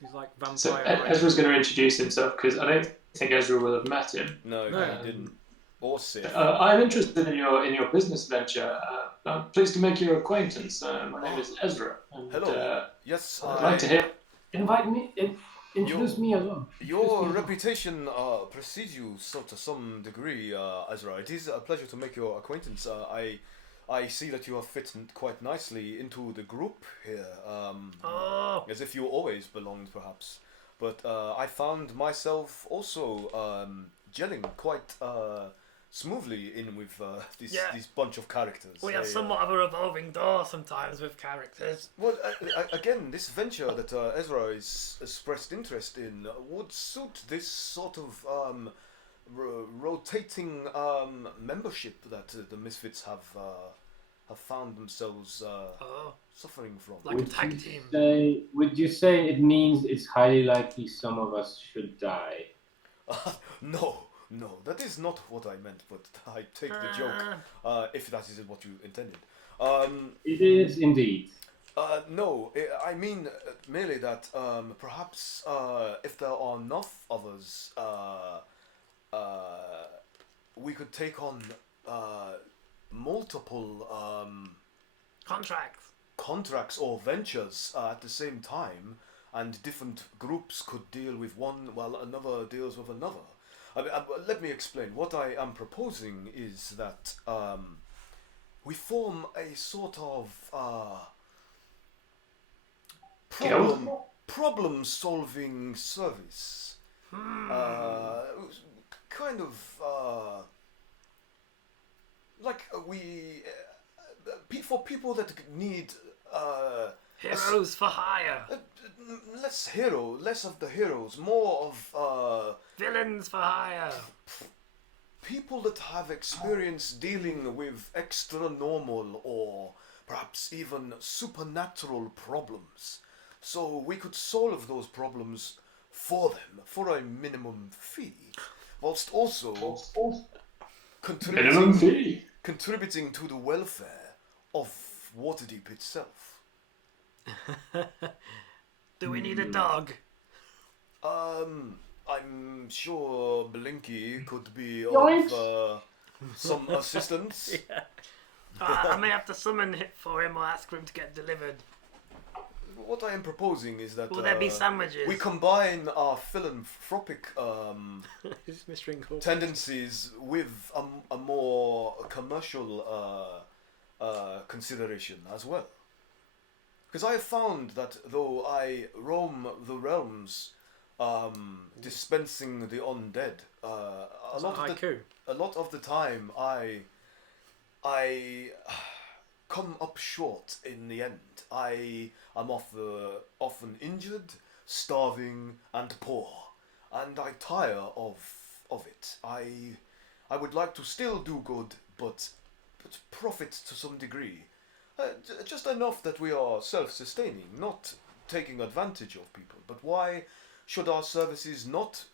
he's like vampire. So Ezra's going to introduce himself because I don't think Ezra will have met him. no, he didn't. Or Sith. I'm interested in your business venture. I'm pleased to make your acquaintance. My name is Ezra. And, Hello. Yes, I'd like to hear. Invite me. Introduce me as well. Your reputation precedes you to some degree, Ezra. It is a pleasure to make your acquaintance. I see that you have fit quite nicely into the group here, as if you always belonged, perhaps. But I found myself also gelling quite smoothly in with this bunch of characters. We have somewhat of a revolving door sometimes with characters. Well, again, this venture that Ezra is expressed interest in would suit this sort of rotating membership that the Misfits have found themselves suffering from. Like a tag team. Would you say it means it's highly likely some of us should die? No, that is not what I meant, but I take the joke, if that is what you intended. It is indeed. No, I mean merely that perhaps if there are enough of us, we could take on multiple contracts or ventures at the same time, and different groups could deal with one while another deals with another. Let me explain. What I am proposing is that we form a sort of problem-solving service. Kind of like for people that need Heroes for hire. Less of the heroes, more of Villains for hire. people that have experience dealing with extra normal or perhaps even supernatural problems. So we could solve those problems for them for a minimum fee, whilst also contributing to the welfare of Waterdeep itself. Do we need a dog? I'm sure Blinky could be of some assistance. Yeah. I may have to summon it for him or ask for him to get delivered. What I am proposing is that Will there be sandwiches? we combine our philanthropic tendencies with a more commercial consideration as well. Because I have found that though I roam the realms, dispensing the undead, a lot of the time I come up short in the end. I am often injured, starving, and poor, and I tire of it. I would like to still do good, but profit to some degree. Just enough that we are self-sustaining, not taking advantage of people. But why should our services not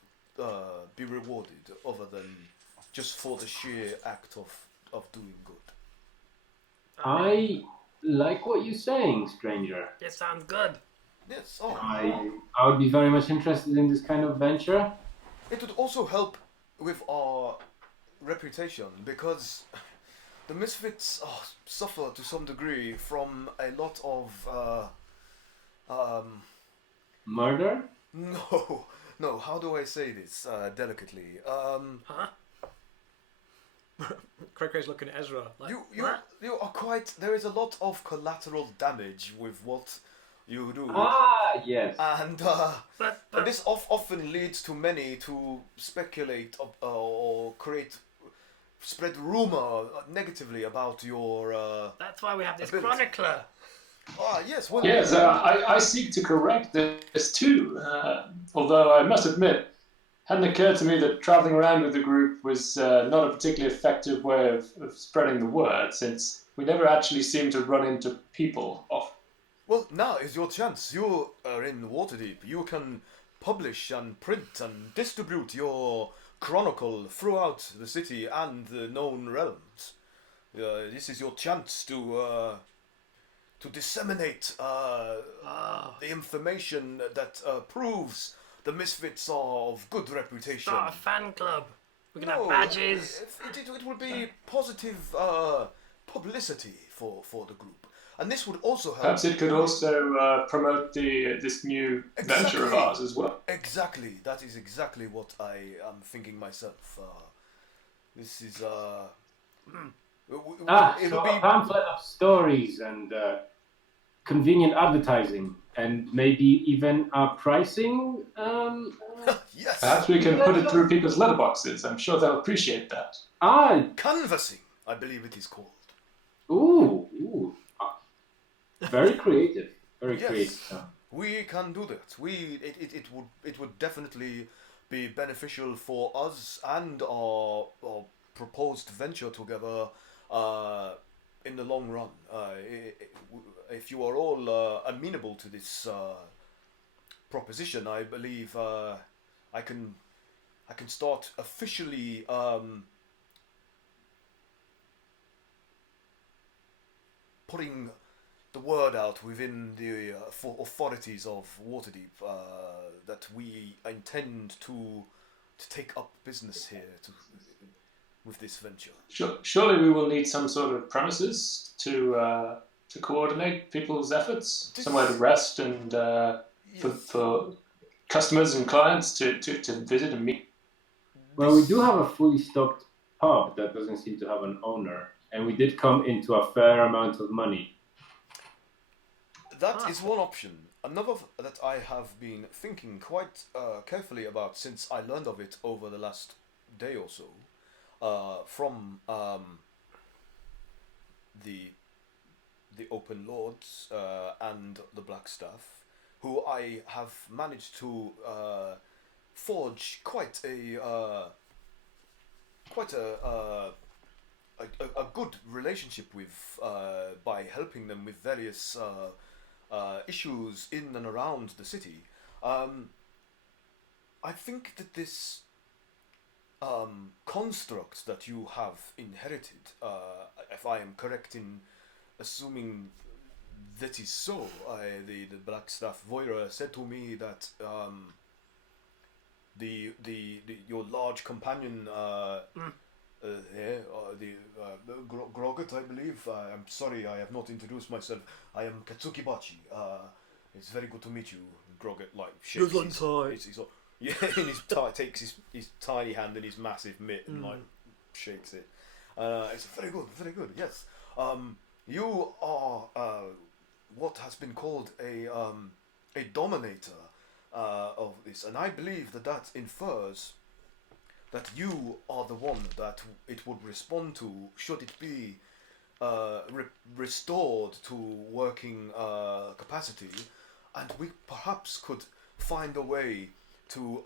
be rewarded other than just for the sheer act of doing good? I like what you're saying, stranger. This sounds good. Yes, I would be very much interested in this kind of venture. it would also help with our reputation because the Misfits suffer to some degree from a lot of Murder? no. How do I say this delicately? Huh? Craig's looking at Ezra. Like, You are quite. There is a lot of collateral damage with what you do. Ah, yes. And But and this often leads to many to speculate or spread rumor negatively about your. that's why we have this ability. chronicler. Yes. Well, Yes, I seek to correct this too. Although I must admit, it hadn't occurred to me that traveling around with the group was not a particularly effective way of spreading the word, since we never actually seem to run into people often. Well, now is your chance. You are in Waterdeep. You can publish and print and distribute your chronicle throughout the city and the known realms. This is your chance to disseminate the information that proves the Misfits are of good reputation. Start a fan club. We can have badges. It would be positive publicity for the group. And this would also help. Perhaps it could also promote this new venture of ours as well. Exactly. That is exactly what I am thinking myself. This is So a pamphlet of stories and convenient advertising, and maybe even pricing. yes. Perhaps we can put it through people's letterboxes. I'm sure they'll appreciate that. Canvassing, I believe it is called. Ooh. Very creative. Very creative. We can do that. It would definitely be beneficial for us and our proposed venture together in the long run. If you are all amenable to this proposition, I believe I can start officially putting the word out within the authorities of Waterdeep that we intend to take up business here with this venture. Surely we will need some sort of premises to coordinate people's efforts, somewhere to rest and for customers and clients to visit and meet. Well, we do have a fully stocked pub that doesn't seem to have an owner, and we did come into a fair amount of money. That is one option. Another that I have been thinking quite carefully about since I learned of it over the last day or so from the Open Lords and the Black Staff, who I have managed to forge quite a good relationship with by helping them with various issues in and around the city. I think that this construct that you have inherited, if I am correct in assuming that is so, the Black Staff Voira said to me that your large companion Grogot, I believe. I'm sorry, I have not introduced myself. I am Katsukibachi. It's very good to meet you, Grogot. Like shakes takes his tiny hand in his massive mitt and like shakes it. It's very good. Yes. You are what has been called a dominator of this, and I believe that infers that you are the one that it would respond to should it be restored to working capacity, and we perhaps could find a way to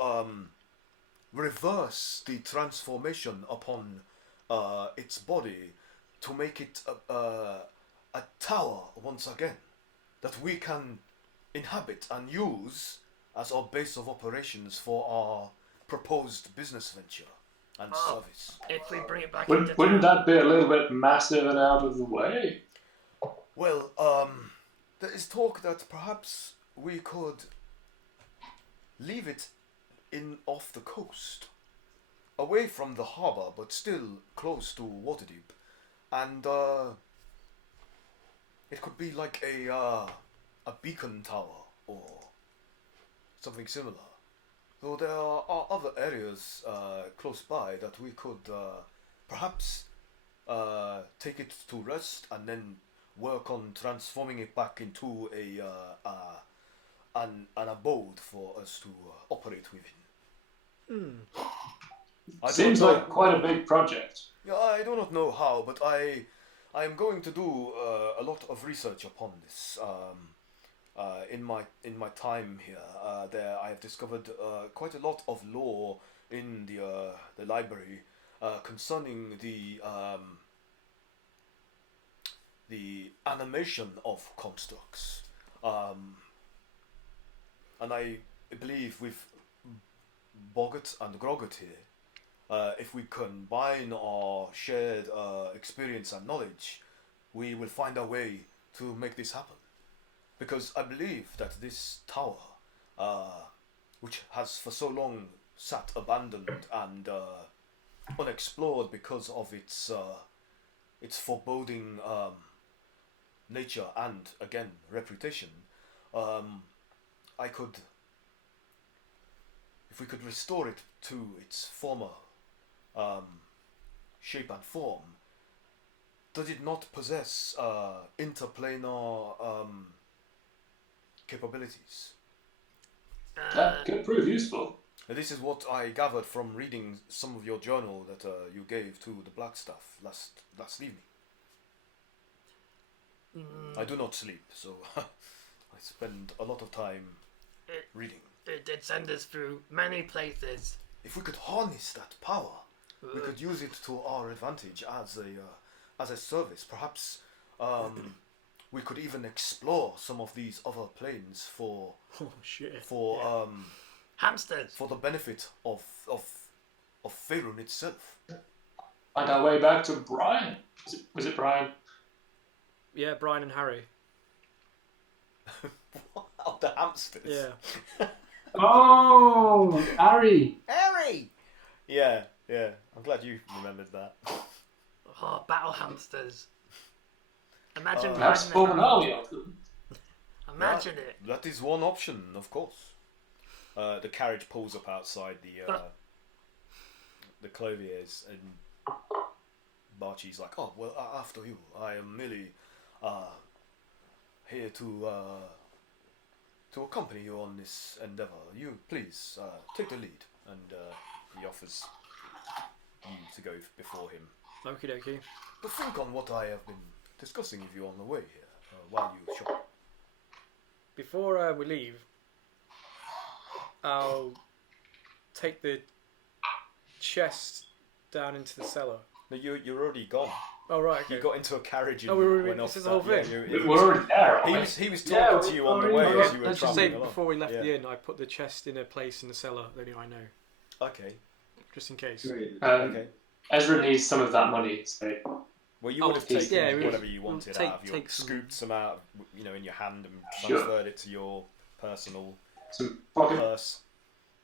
reverse the transformation upon its body to make it a tower once again that we can inhabit and use as our base of operations for our proposed business venture and service. If we bring it back Wouldn't that be a little bit massive and out of the way? Well, there is talk that perhaps we could leave it in off the coast, away from the harbour, but still close to Waterdeep, and it could be like a beacon tower or something similar. Though there are other areas close by that we could perhaps take it to rest and then work on transforming it back into an abode for us to operate within. Seems like quite a big project. Yeah, I do not know how, but I am going to do a lot of research upon this. In my time here, there I have discovered quite a lot of lore in the library concerning the animation of constructs, and I believe with Boggart and Grogart here, if we combine our shared experience and knowledge, we will find a way to make this happen. Because I believe that this tower, which has for so long sat abandoned and unexplored because of its foreboding nature and, again, reputation, if we could restore it to its former shape and form, does it not possess interplanar capabilities? That could prove useful. This is what I gathered from reading some of your journal that you gave to the Blackstaff last evening. I do not sleep, so I spend a lot of time reading. It did send us through many places. If we could harness that power, we could use it to our advantage as a service. Perhaps we could even explore some of these other planes for hamsters, for the benefit of Faerun itself. Find our way back to Brian. Was it Brian? Yeah, Brian and Harry. What? The hamsters? Yeah. Oh, Harry! Harry! Yeah. I'm glad you remembered that. Oh, battle hamsters. Imagine Perhaps riding form a an army of them. Imagine it. That is one option, of course. The carriage pulls up outside the clothiers, and Barchi's like, "Oh, well, after you. I am merely here to accompany you on this endeavour. You please take the lead." And he offers you to go before him. Okie dokie. But think on what I have been discussing with you on the way here while you shop. Before we leave, I'll take the chest down into the cellar. No, you're already gone. Oh right, okay. You got into a carriage and we're went off. this is the whole thing. We're already there. He was talking to you on the way as you were Let's just say travelling along. before we left Yeah. the inn, I put the chest in a place in the cellar that only I know, Okay. just in case. Okay. Ezra needs some of that money, so Well, you would have taken yeah, we whatever would- you wanted we'll out of your, take some- scooped some out, in your hand and Sure. transferred it to your personal some pocket. purse,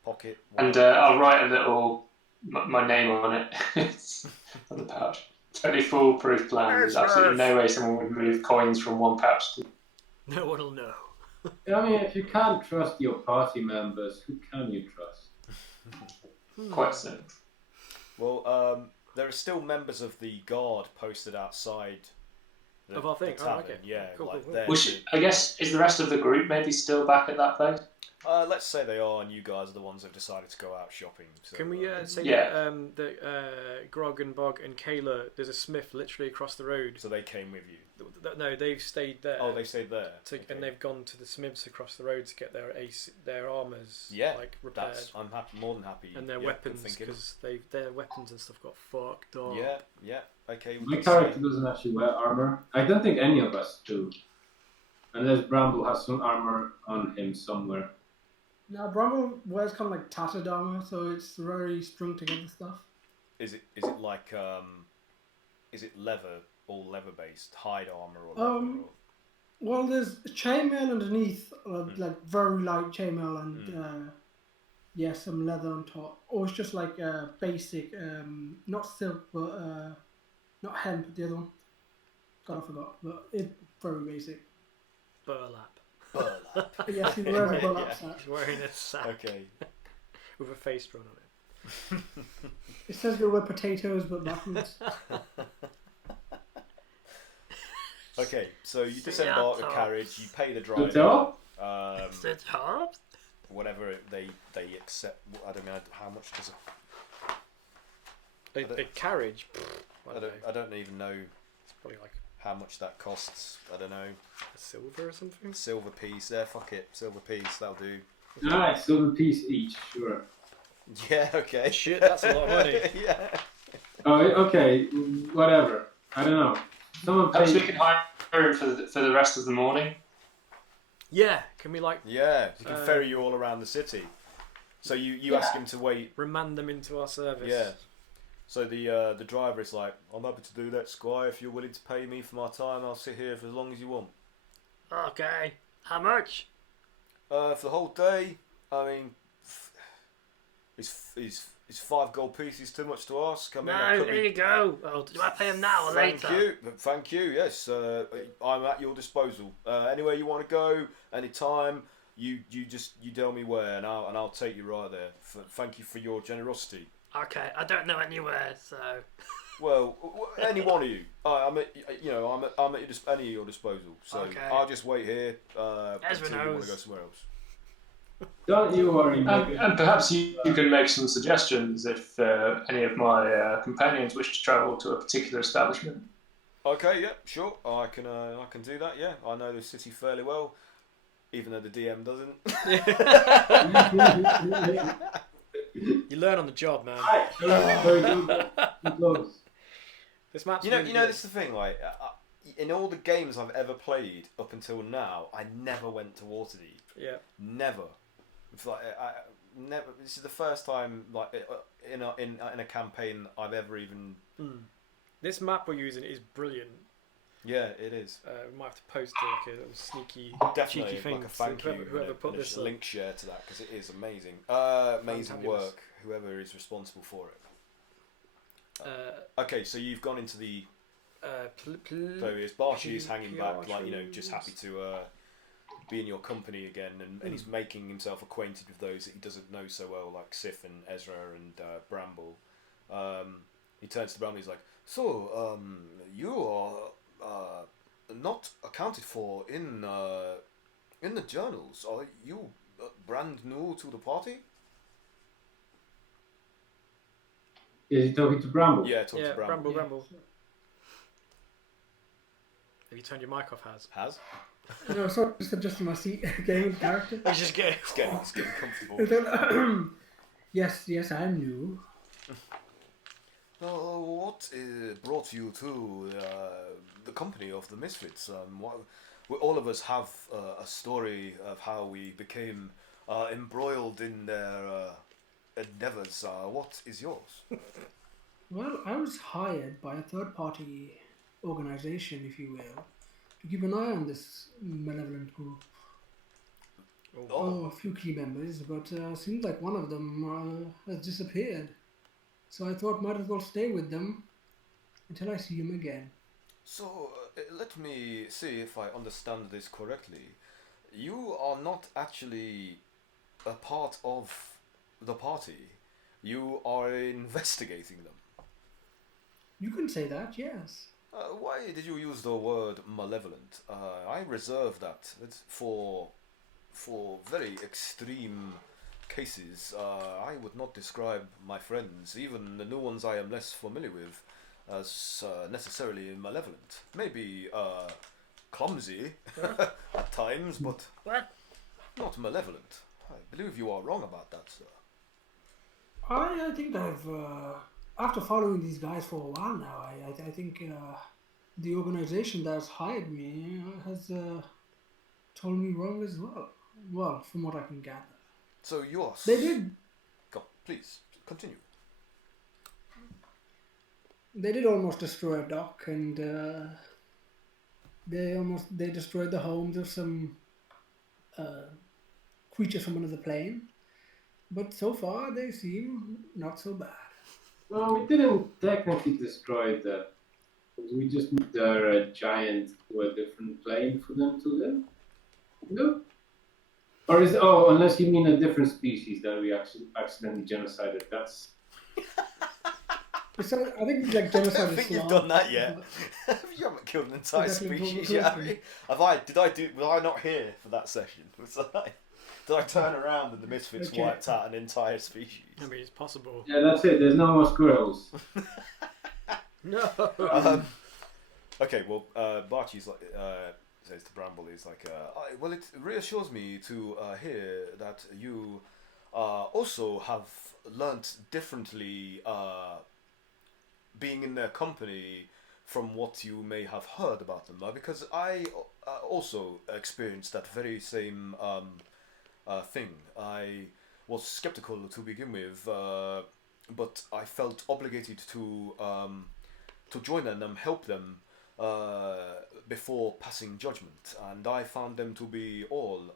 pocket. And I'll write a little my name on it on the pouch. Totally foolproof plan. There's absolutely no way someone would move coins from one pouch to. No one will know. I mean, if you can't trust your party members, who can you trust? Quite so. Well, there are still members of the guard posted outside Of our thing? the Oh, tavern. okay. Yeah, Cool, like cool, cool. they're- I guess is the rest of the group maybe still back at that place? Let's say they are, and you guys are the ones who've decided to go out shopping. So, Can we say Yeah. that Grog and Bog and Kayla, there's a smith literally across the road. So they came with you. No, they've stayed there. Oh, they stayed there. And they've gone to the smiths across the road to get their armors repaired. I'm more than happy. And their weapons, because their weapons and stuff got fucked up. Yeah. Okay. My character doesn't actually wear armor. I don't think any of us do, unless Bramble has some armor on him somewhere. Now, Bramble wears kind of like tattered armor, so it's very strung together stuff. Is it like is it all leather based hide armor or leather? Well, there's chainmail underneath, like very light chainmail, and some leather on top. Or it's just like basic, not silk, but not hemp. The other one, God, I forgot, but it's very basic. Burlap. Yes, he wears a burlap sack. He's wearing a sack. Okay. With a face drawn on it. It says we wear potatoes, but backwards. Okay, so you disembark the carriage, you pay the driver. Whatever they accept. I don't know how much does a carriage. I don't even know. It's probably like how much that costs. I don't know. A silver or something. Silver piece. There, fuck it. Silver piece. That'll do. Alright, silver piece each. Sure. Yeah. Okay. Shit, that's a lot of money. Yeah. Oh, okay. Whatever. I don't know. Someone Perhaps pay. we can hire him for the rest of the morning. Yeah, can we Yeah, he can ferry you all around the city. So you ask him to wait. Remand them into our service. Yeah. So the driver is like, I'm happy to do that, Squire. If you're willing to pay me for my time, I'll sit here for as long as you want. Okay. How much? For the whole day, I mean, is 5 gold pieces too much to ask? I mean, No, here you go. Oh, do I pay him now or later? Thank you. Yes, I'm at your disposal. Anywhere you want to go, anytime. You tell me where, and I'll take you right there. Thank you for your generosity. Okay, I don't know anywhere, so. Well, any one of you. I'm at any of your disposal. So Okay. I'll just wait here. Ezra until you want knows. to go somewhere else. Don't you worry. And perhaps you can make some suggestions if any of my companions wish to travel to a particular establishment. Okay, yeah, sure. I can do that. Yeah, I know the city fairly well, even though the DM doesn't. You learn on the job, man. This map's really good. This is the thing. Like, in all the games I've ever played up until now, I never went to Waterdeep. Yeah. Never. It's like I never. This is the first time, like, in a campaign I've ever even. This map we're using is brilliant. Yeah, it is. We might have to post like a little sneaky, Definitely, cheeky thing like a thank to you, whoever put this up. link share to that because it is amazing. Amazing Fantabulous. work. Whoever is responsible for it. Okay, so you've gone into the. So is Barshi is hanging back, like just happy to be in your company again, and he's making himself acquainted with those that he doesn't know so well, like Sif and Ezra and Bramble. He turns to Bramble. He's like, "So, you are not accounted for in the journals. Are you brand new to the party?" Is he talking to Bramble? Yeah, talking to Bramble. Bramble. Have you turned your mic off, Has? No, sorry, just adjusting my seat. Gaming character. He's just getting. It's getting comfortable. Yes, I'm new. What brought you to the company of the Misfits? All of us have a story of how we became embroiled in their endeavours. What is yours? Well, I was hired by a third-party organisation, if you will, to keep an eye on this malevolent group. A few key members, but seems like one of them has disappeared. So I thought might as well stay with them until I see him again. So, let me see if I understand this correctly. You are not actually a part of the party. You are investigating them. You can say that, yes. Why did you use the word malevolent? I reserve that. It's for for very extreme cases, I would not describe my friends, even the new ones I am less familiar with, as necessarily malevolent. Maybe clumsy at times, but What? not malevolent. I believe you are wrong about that, sir. I think I've after following these guys for a while now, I think the organization that's hired me has told me wrong as well. Well, from what I can gather, So you are. they did. Go, please continue. They did almost destroy a dock, and they destroyed the homes of some creatures from another plane. But so far, they seem not so bad. Well, we didn't technically destroy that. We just moved a giant to a different plane for them to live. No? Or is unless you mean a different species that we actually accidentally genocided. That's So I think it's like I genocide. don't is think you've slaughter. done that yet. You haven't killed an entire Definitely species pulled yet, the have you? Have I? Did I do? Was I not here for that session? Did I turn around and the Misfits Okay. wiped out an entire species? I mean, it's possible. yeah. That's it. There's no more squirrels. No. Okay, well, Barchi's like says to Bramble, he's like, well, it reassures me to hear that you also have learnt differently being in their company from what you may have heard about them, because I also experienced that very same thing. I was skeptical to begin with, but I felt obligated to join them and help them before passing judgment, and I found them to be all,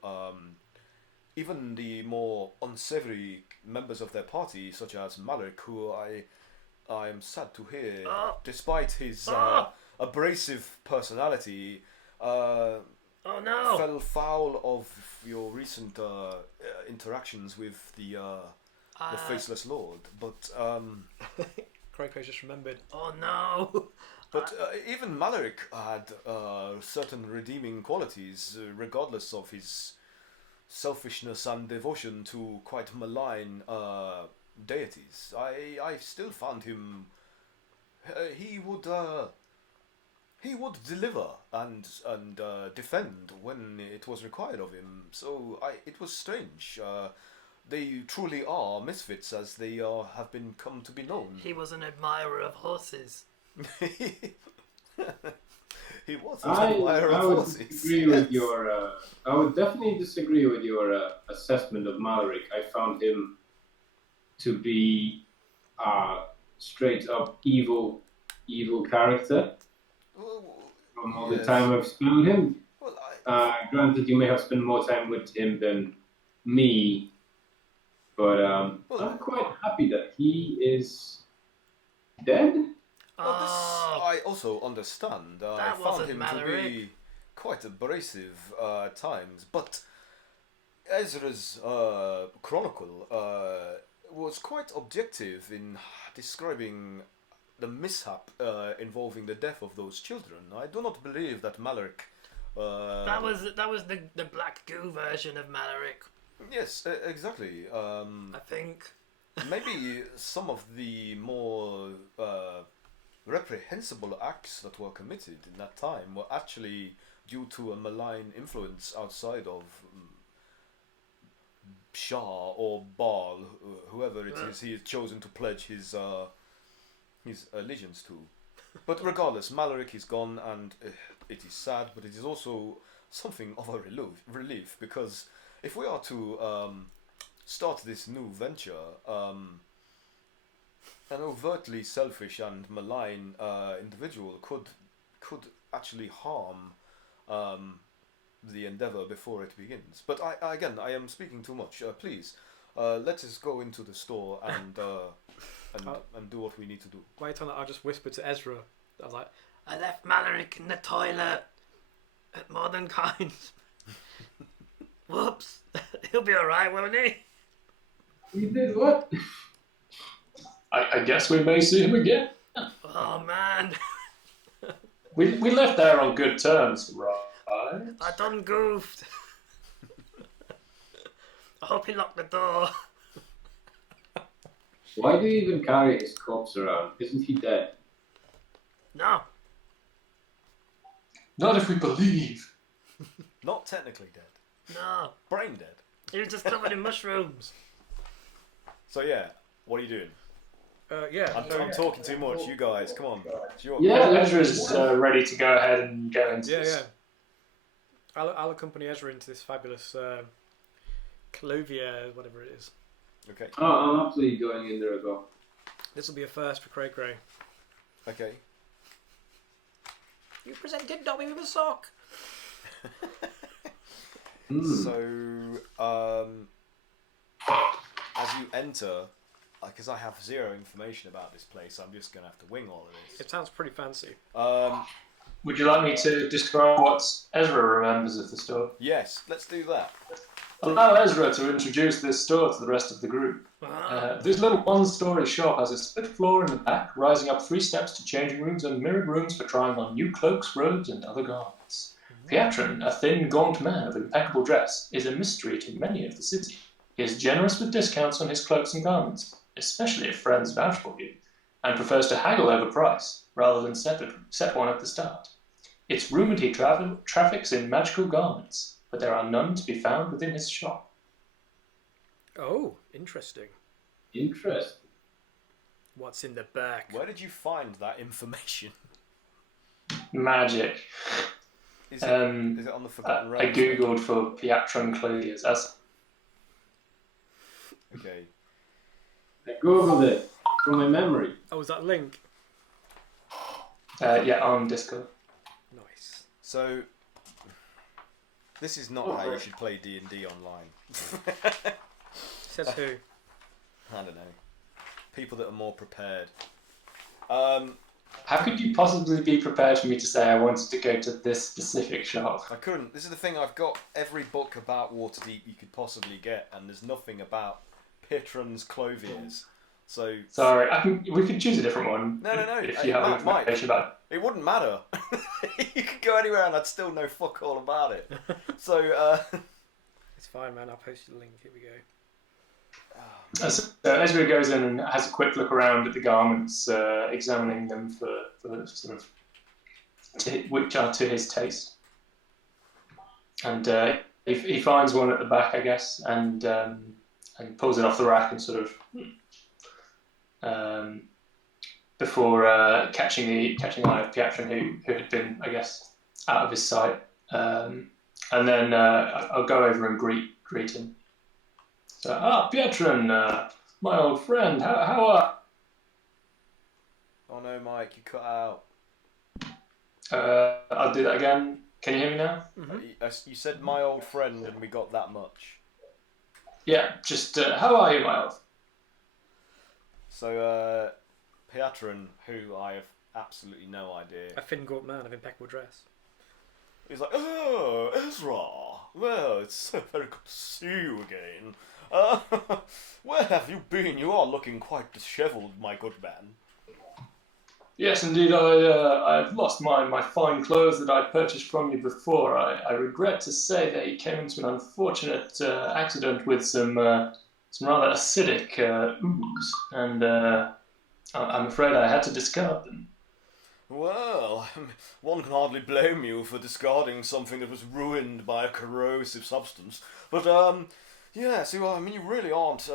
even the more unsavory members of their party, such as Malak, who I am sad to hear, despite his abrasive personality, Oh no! fell foul of your recent interactions with the Faceless Lord. But Krakow just remembered. Oh no! But even Malaric had certain redeeming qualities, regardless of his selfishness and devotion to quite malign deities. I still found him. He would deliver and defend when it was required of him. So it was strange. They truly are misfits, as they have been come to be known. He was an admirer of horses. He was an admirer of horses. Disagree with your. I would definitely disagree with your assessment of Malaric. I found him to be straight up evil character. From all the time I've spent with him. Well, Granted, you may have spent more time with him than me, but I'm quite happy that he is dead. Well, this I also understand. I That found wasn't him Malaric. to be quite abrasive at times, but Ezra's chronicle was quite objective in describing the mishap involving the death of those children. I do not believe that Malaric. That was the black goo version of Malaric. Yes, exactly. I think. Maybe some of the more reprehensible acts that were committed in that time were actually due to a malign influence outside of Shah or Baal, whoever it is he has chosen to pledge his allegiance to. But regardless, Malaric is gone, and it is sad, but it is also something of a relief, because if we are to start this new venture, an overtly selfish and malign individual could actually harm the endeavor before it begins. But I am speaking too much. Please, let us go into the store and do what we need to do. Wait on that, I just whispered to Ezra. I was like, I left Malaric in the toilet at Modern Kinds. Whoops. He'll be alright, won't he? You did what? I guess we may see him again. Oh man. We left there on good terms, right? I done goofed. I hope he locked the door. Why do you even carry his corpse around? Isn't he dead? No. Not if we believe. Not technically dead. No. Brain dead. He was just covered in mushrooms. So yeah, what are you doing? Yeah. I'm talking too much. You guys, come on. It's your Yeah, Ezra's ready to go ahead and go into Yeah, this. yeah. I'll accompany Ezra into this fabulous Clovier, whatever it is. Okay. Oh, I'm absolutely going in there as well. This will be a first for Craig Gray. Okay. You presented Dobby with a sock. So, as you enter, because I have zero information about this place, I'm just going to have to wing all of this. It sounds pretty fancy. Would you like me to describe what Ezra remembers of the store? Yes, let's do that. Allow Ezra to introduce this store to the rest of the group. This little one-story shop has a split floor in the back, rising up 3 steps to changing rooms and mirrored rooms for trying on new cloaks, robes, and other garments. Piatron, a thin, gaunt man of impeccable dress, is a mystery to many of the city. He is generous with discounts on his cloaks and garments, especially if friends vouch for you, and prefers to haggle over price rather than set one at the start. It's rumoured he traffics in magical garments, but there are none to be found within his shop. Oh, interesting. Interesting. What's in the back? Where did you find that information? Magic. Is it on the Forgotten I Realms? googled for Piatron Clodius. That's Okay. I googled it from my memory. Oh, is that Link? yeah, on Discord. Nice. So, this is not how you should play D&D online. Says who? I don't know. People that are more prepared. How could you possibly be prepared for me to say I wanted to go to this specific shop? I couldn't. This is the thing. I've got every book about Waterdeep you could possibly get, and there's nothing about Piatron's Cloviers. So Sorry, we could choose a different one. No. If you have information about it. It wouldn't matter. You could go anywhere, and I'd still know fuck all about it. So It's fine, man. I'll post you the link. Here we go. So Ezra goes in and has a quick look around at the garments, examining them for sort of which are to his taste. And he finds one at the back, I guess, and pulls it off the rack and sort of before catching the eye of Piatron, who had been, I guess, out of his sight. And then I'll go over and greet him. So, Piatron, my old friend, how are... Oh no, Mike, you cut out. I'll do that again. Can you hear me now? You said my old friend, and we got that much. Yeah, just, how are you, my old... So, Piatron, who I have absolutely no idea. A thin, gaunt man of impeccable dress. He's like, oh, Ezra. Well, it's so very good to see you again. Where have you been? You are looking quite dishevelled, my good man. Yes, indeed, I've lost my fine clothes that I purchased from you before. I regret to say that you came into an unfortunate accident with some rather acidic ooze, and I'm afraid I had to discard them. Well, one can hardly blame you for discarding something that was ruined by a corrosive substance. But, yeah, see, well, I mean, you really aren't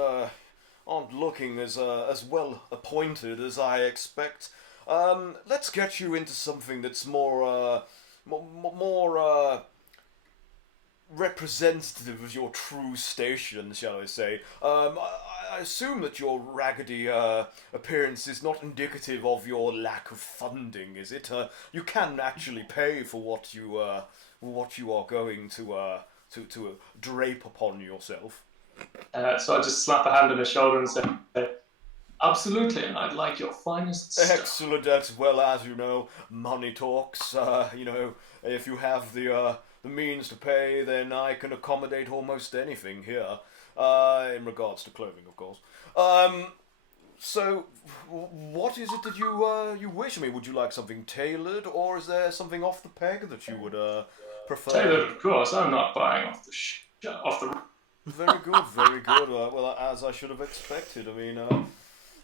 looking as well appointed as I expect. Let's get you into something that's more representative of your true station, shall I say. I assume that your raggedy appearance is not indicative of your lack of funding, is it? You can actually pay for what you are going to drape upon yourself. So I just slap a hand on his shoulder and say, absolutely, and I'd like your finest stuff. Excellent, as well as, money talks. If you have the means to pay, then I can accommodate almost anything here. In regards to clothing, of course. So, what is it that you wish? I mean, would you like something tailored, or is there something off the peg that you would prefer? Tailored, of course. I'm not buying off the Very good, very good. Well, as I should have expected. I mean,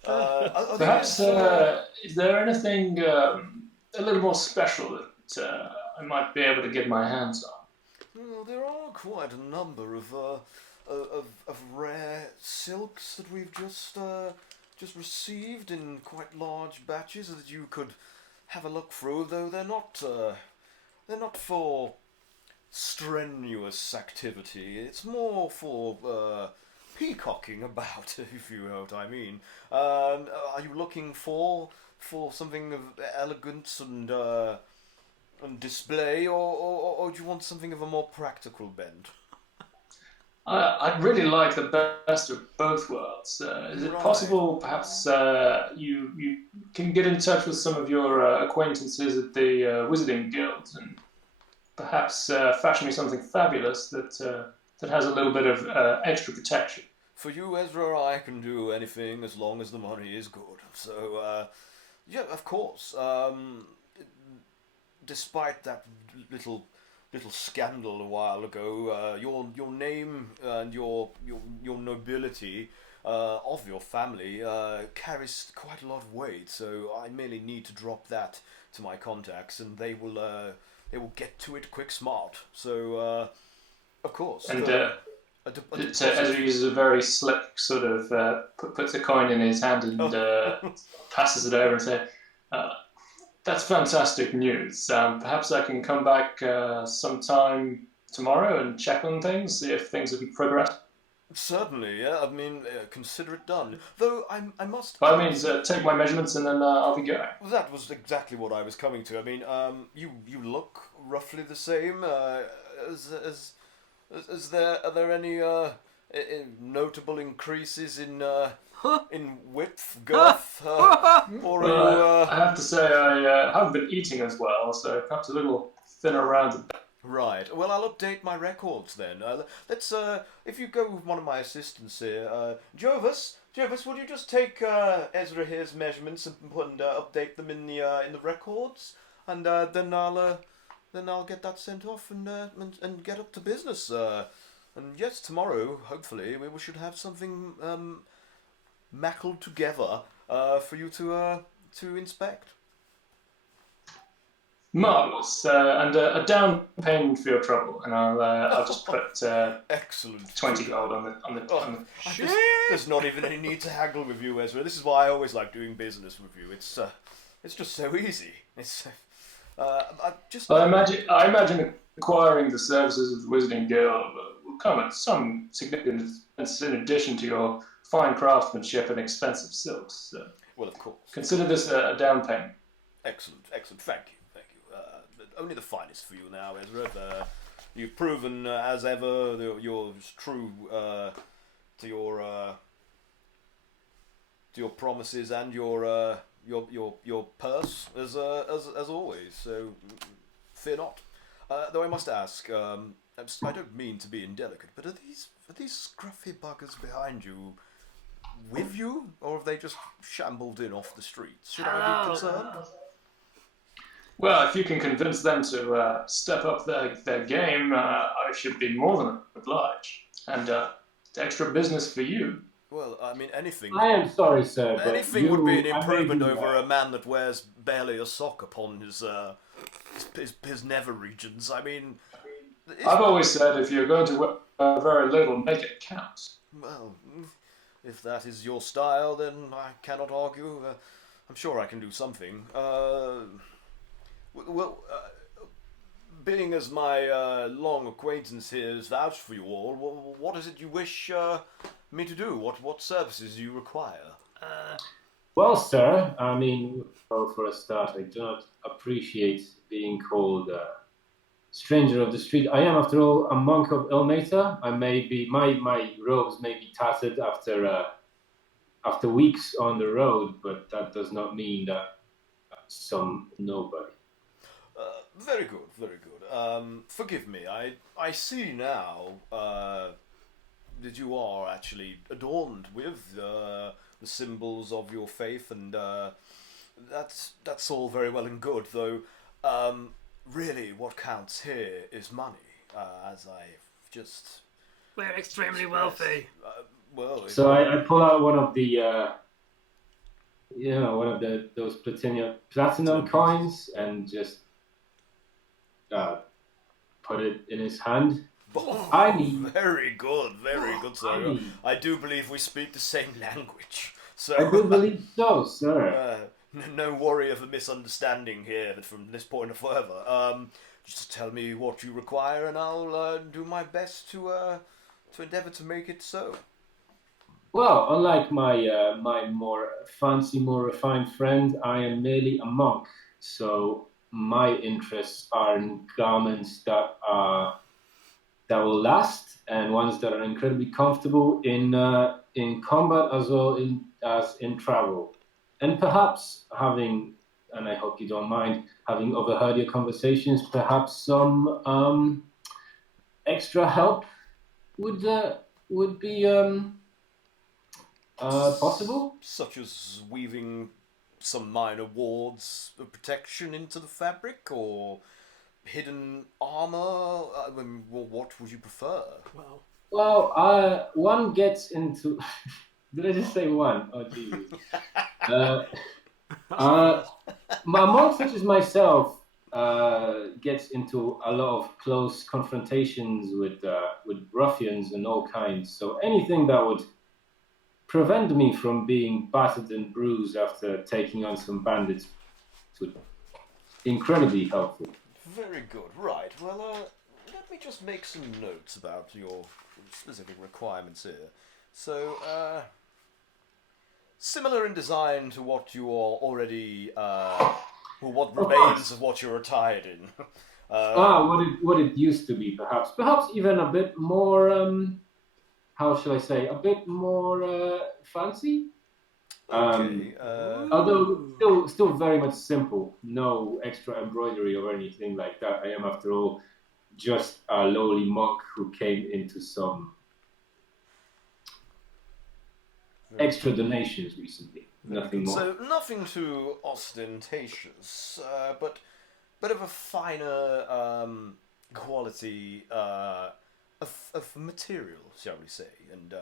Perhaps, is there anything a little more special that I might be able to get my hands on? well, there are quite a number of rare silks that we've just received in quite large batches that you could have a look through. Though they're not for strenuous activity. It's more for peacocking about, if you know what I mean. Are you looking for something of elegance and display, or do you want something of a more practical bent? I'd really like the best of both worlds. Is it Right. possible, perhaps, you can get in touch with some of your acquaintances at the Wizarding Guild and perhaps fashion me something fabulous that has a little bit of extra protection? For you, Ezra, I can do anything as long as the money is good. So, yeah, of course. Despite that little scandal a while ago, your name and your nobility of your family carries quite a lot of weight. So I merely need to drop that to my contacts, and they will get to it quick smart. So, of course. And deposit. Ezra uses a very slick sort of puts a coin in his hand and passes it over and say, "That's fantastic news. Perhaps I can come back sometime tomorrow and check on things, see if things have progressed." Certainly, yeah. I mean, consider it done. Though I must. By all means, take my measurements and then I'll be going. Well, that was exactly what I was coming to. I mean, you look roughly the same. Are there any notable increases in width, girth, or are you? I have to say I haven't been eating as well, so perhaps a little thinner around the back. Right. Well, I'll update my records then. Let's. If you go with one of my assistants here, Jovis, would you just take Ezra here's measurements and update them in the records, and then I'll get that sent off and get up to business. And yes, tomorrow, hopefully, we should have something mackled together for you to inspect. Marvelous, and a down payment for your trouble, and I'll just put Excellent. 20 gold on the. There's not even any need to haggle with you, Ezra. This is why I always like doing business with you. It's just so easy. I imagine acquiring the services of the Wizarding Guild will come at some significant expense in addition to your fine craftsmanship and expensive silks. Well, of course. Consider this a down payment. Excellent. Thank you. Only the finest for you now, Ezra. You've proven, as ever, you're true to your promises and your purse as always. So fear not. Though I must ask, I don't mean to be indelicate, but are these scruffy buggers behind you with you, or have they just shambled in off the streets? Should I be concerned? Well, if you can convince them to step up their game, I should be more than obliged. And it's extra business for you. Well, I mean, anything. I am sorry, sir, but anything would be an improvement over a man that wears barely a sock upon his nether regions. I mean, I've always said if you're going to wear very little, make it count. Well, if that is your style, then I cannot argue. I'm sure I can do something. Being as my long acquaintance here has vouched for you all, what is it you wish me to do? What services do you require? Well, sir, I mean, well, for a start, I do not appreciate being called a stranger of the street. I am, after all, a monk of Ilmata. I may be, my robes may be tattered after weeks on the road, but that does not mean that some nobody. Very good. Forgive me, I see now that you are actually adorned with the symbols of your faith, and that's all very well and good, though really what counts here is money, as I've just We're extremely wealthy. Well, So I pull out one of the, one of those platinum coins and just put it in his hand. I need. Very good, sir. I do believe we speak the same language. So I do believe so, sir. no worry of a misunderstanding here from this point further. Just tell me what you require, and I'll do my best to endeavour to make it so. Well, unlike my more fancy, more refined friend, I am merely a monk. So my interests are in garments that will last, and ones that are incredibly comfortable in combat as well as in travel, and perhaps having. And I hope you don't mind having overheard your conversations. Perhaps some extra help would be possible. Such as weaving some minor wards of protection into the fabric, or hidden armor. What would you prefer? Well, one gets into. Did I just say one? Oh, Jesus. My monk, such as myself, gets into a lot of close confrontations with ruffians and all kinds. So anything that would prevent me from being battered and bruised after taking on some bandits would be incredibly helpful. Very good. Right. Well, let me just make some notes about your specific requirements here. So, similar in design to what you are already, or what remains of what you're attired in. What it used to be, perhaps even a bit more. How shall I say? A bit more fancy. Okay. Although still very much simple. No extra embroidery or anything like that. I am, after all, just a lowly monk who came into some extra donations recently. Nothing more. So nothing too ostentatious, but bit of a finer quality of material, shall we say, and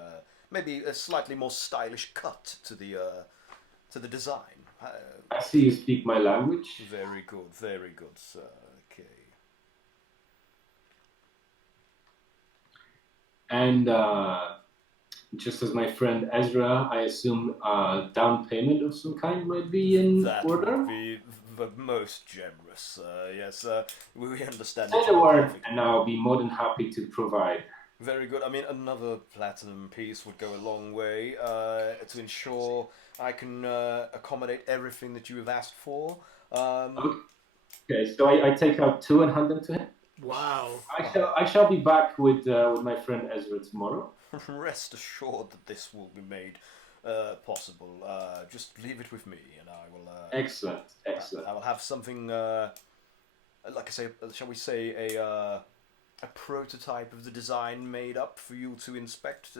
maybe a slightly more stylish cut to the design. I see you speak my language. Very good, sir. Okay. And just as my friend Ezra, I assume a down payment of some kind might be in order? That would be the most generous. Yes, we understand. Say the word, and I'll be more than happy to provide. Very good. I mean, another platinum piece would go a long way to ensure I can accommodate everything that you have asked for. Okay, so I take out 2 and hand them to him. Wow. I shall be back with my friend Ezra tomorrow. Rest assured that this will be made possible. Just leave it with me, and I will. Excellent. I will have something, like I say, shall we say, a prototype of the design made up for you to inspect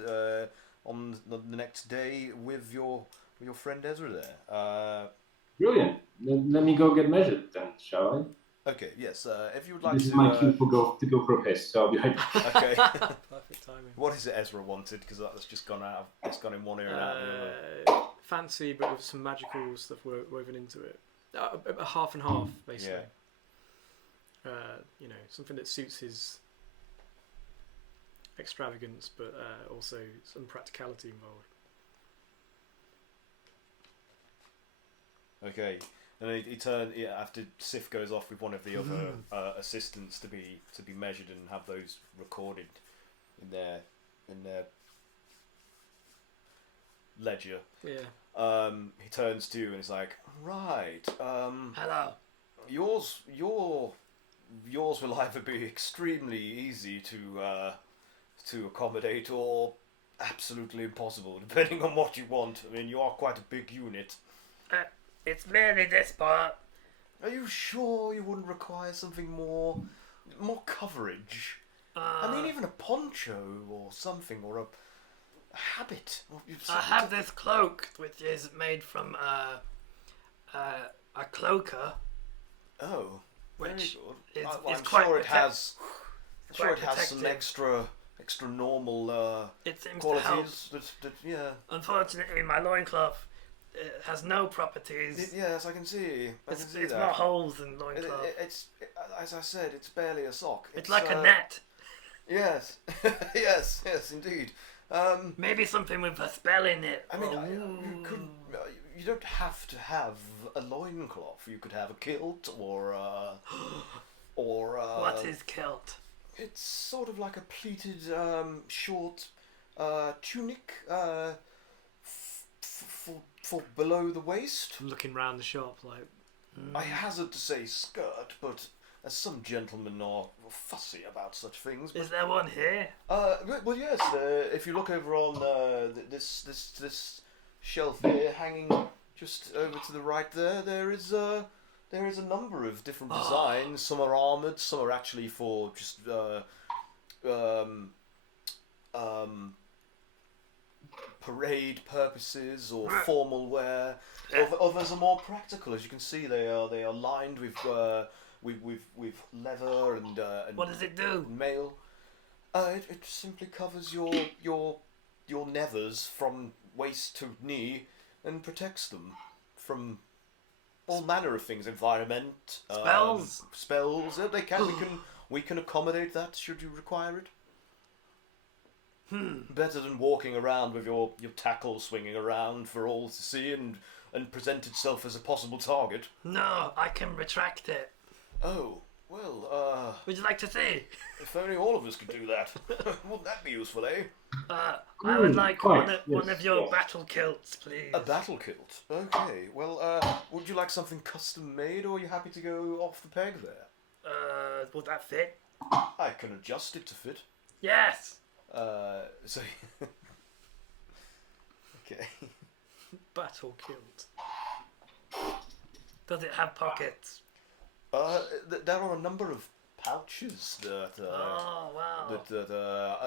on the next day with your friend Ezra there. Brilliant. Let me go get measured then, shall I? Okay, yes. If you would like this to... is my cue to go for a piss, so I'll be right back. Okay. Perfect timing. What is it Ezra wanted? Because that's just gone out. It's gone in one ear and out the other. Fancy, but with some magical stuff woven into it. Half and half, basically. Yeah. Something that suits his extravagance, but also some practicality involved. Okay. And then he turned after Sif goes off with one of the other assistants to be measured and have those recorded in their ledger. Yeah. He turns to you and he's like, right. Hello. Yours will either be extremely easy to accommodate or absolutely impossible, depending on what you want. I mean, you are quite a big unit. It's merely this part. Are you sure you wouldn't require something more coverage? I mean, even a poncho or something, or a habit. I have this cloak, which is made from a cloaker. Oh, Which very good. is I'm quite sure it has. I'm sure it has some protective. extra extra normal It seems to help. qualities. That yeah. Unfortunately, my loincloth has no properties. Yes, I can see. It's that. not holes in loincloth. It's as I said, it's barely a sock. It's like a net. Yes, yes, indeed. Maybe something with a spell in it. I mean, you don't have to have a loincloth. You could have a kilt or what is kilt? It's sort of like a pleated short tunic for below the waist. I'm looking round the shop like. I hazard to say skirt, but as some gentlemen are fussy about such things. Is there one here? Well, yes. If you look over on this shelf here, hanging just over to the right there is a number of different designs. Some are armoured, some are actually for just parade purposes or formal wear. Others are more practical. As you can see, they are lined with leather and what does it do? Mail. It simply covers your nethers from waist to knee and protects them from all manner of things. Environment, spells. We can accommodate that should you require it. Better than walking around with your tackle swinging around for all to see and present itself as a possible target. No, I can retract it. Oh, well, would you like to see? If only all of us could do that. Wouldn't that be useful, eh? I would like one of your battle kilts, please. A battle kilt? Okay, well, would you like something custom made, or are you happy to go off the peg there? Would that fit? I can adjust it to fit. Yes! So... okay. Battle kilt. Does it have pockets? There are a number of pouches that. Oh wow!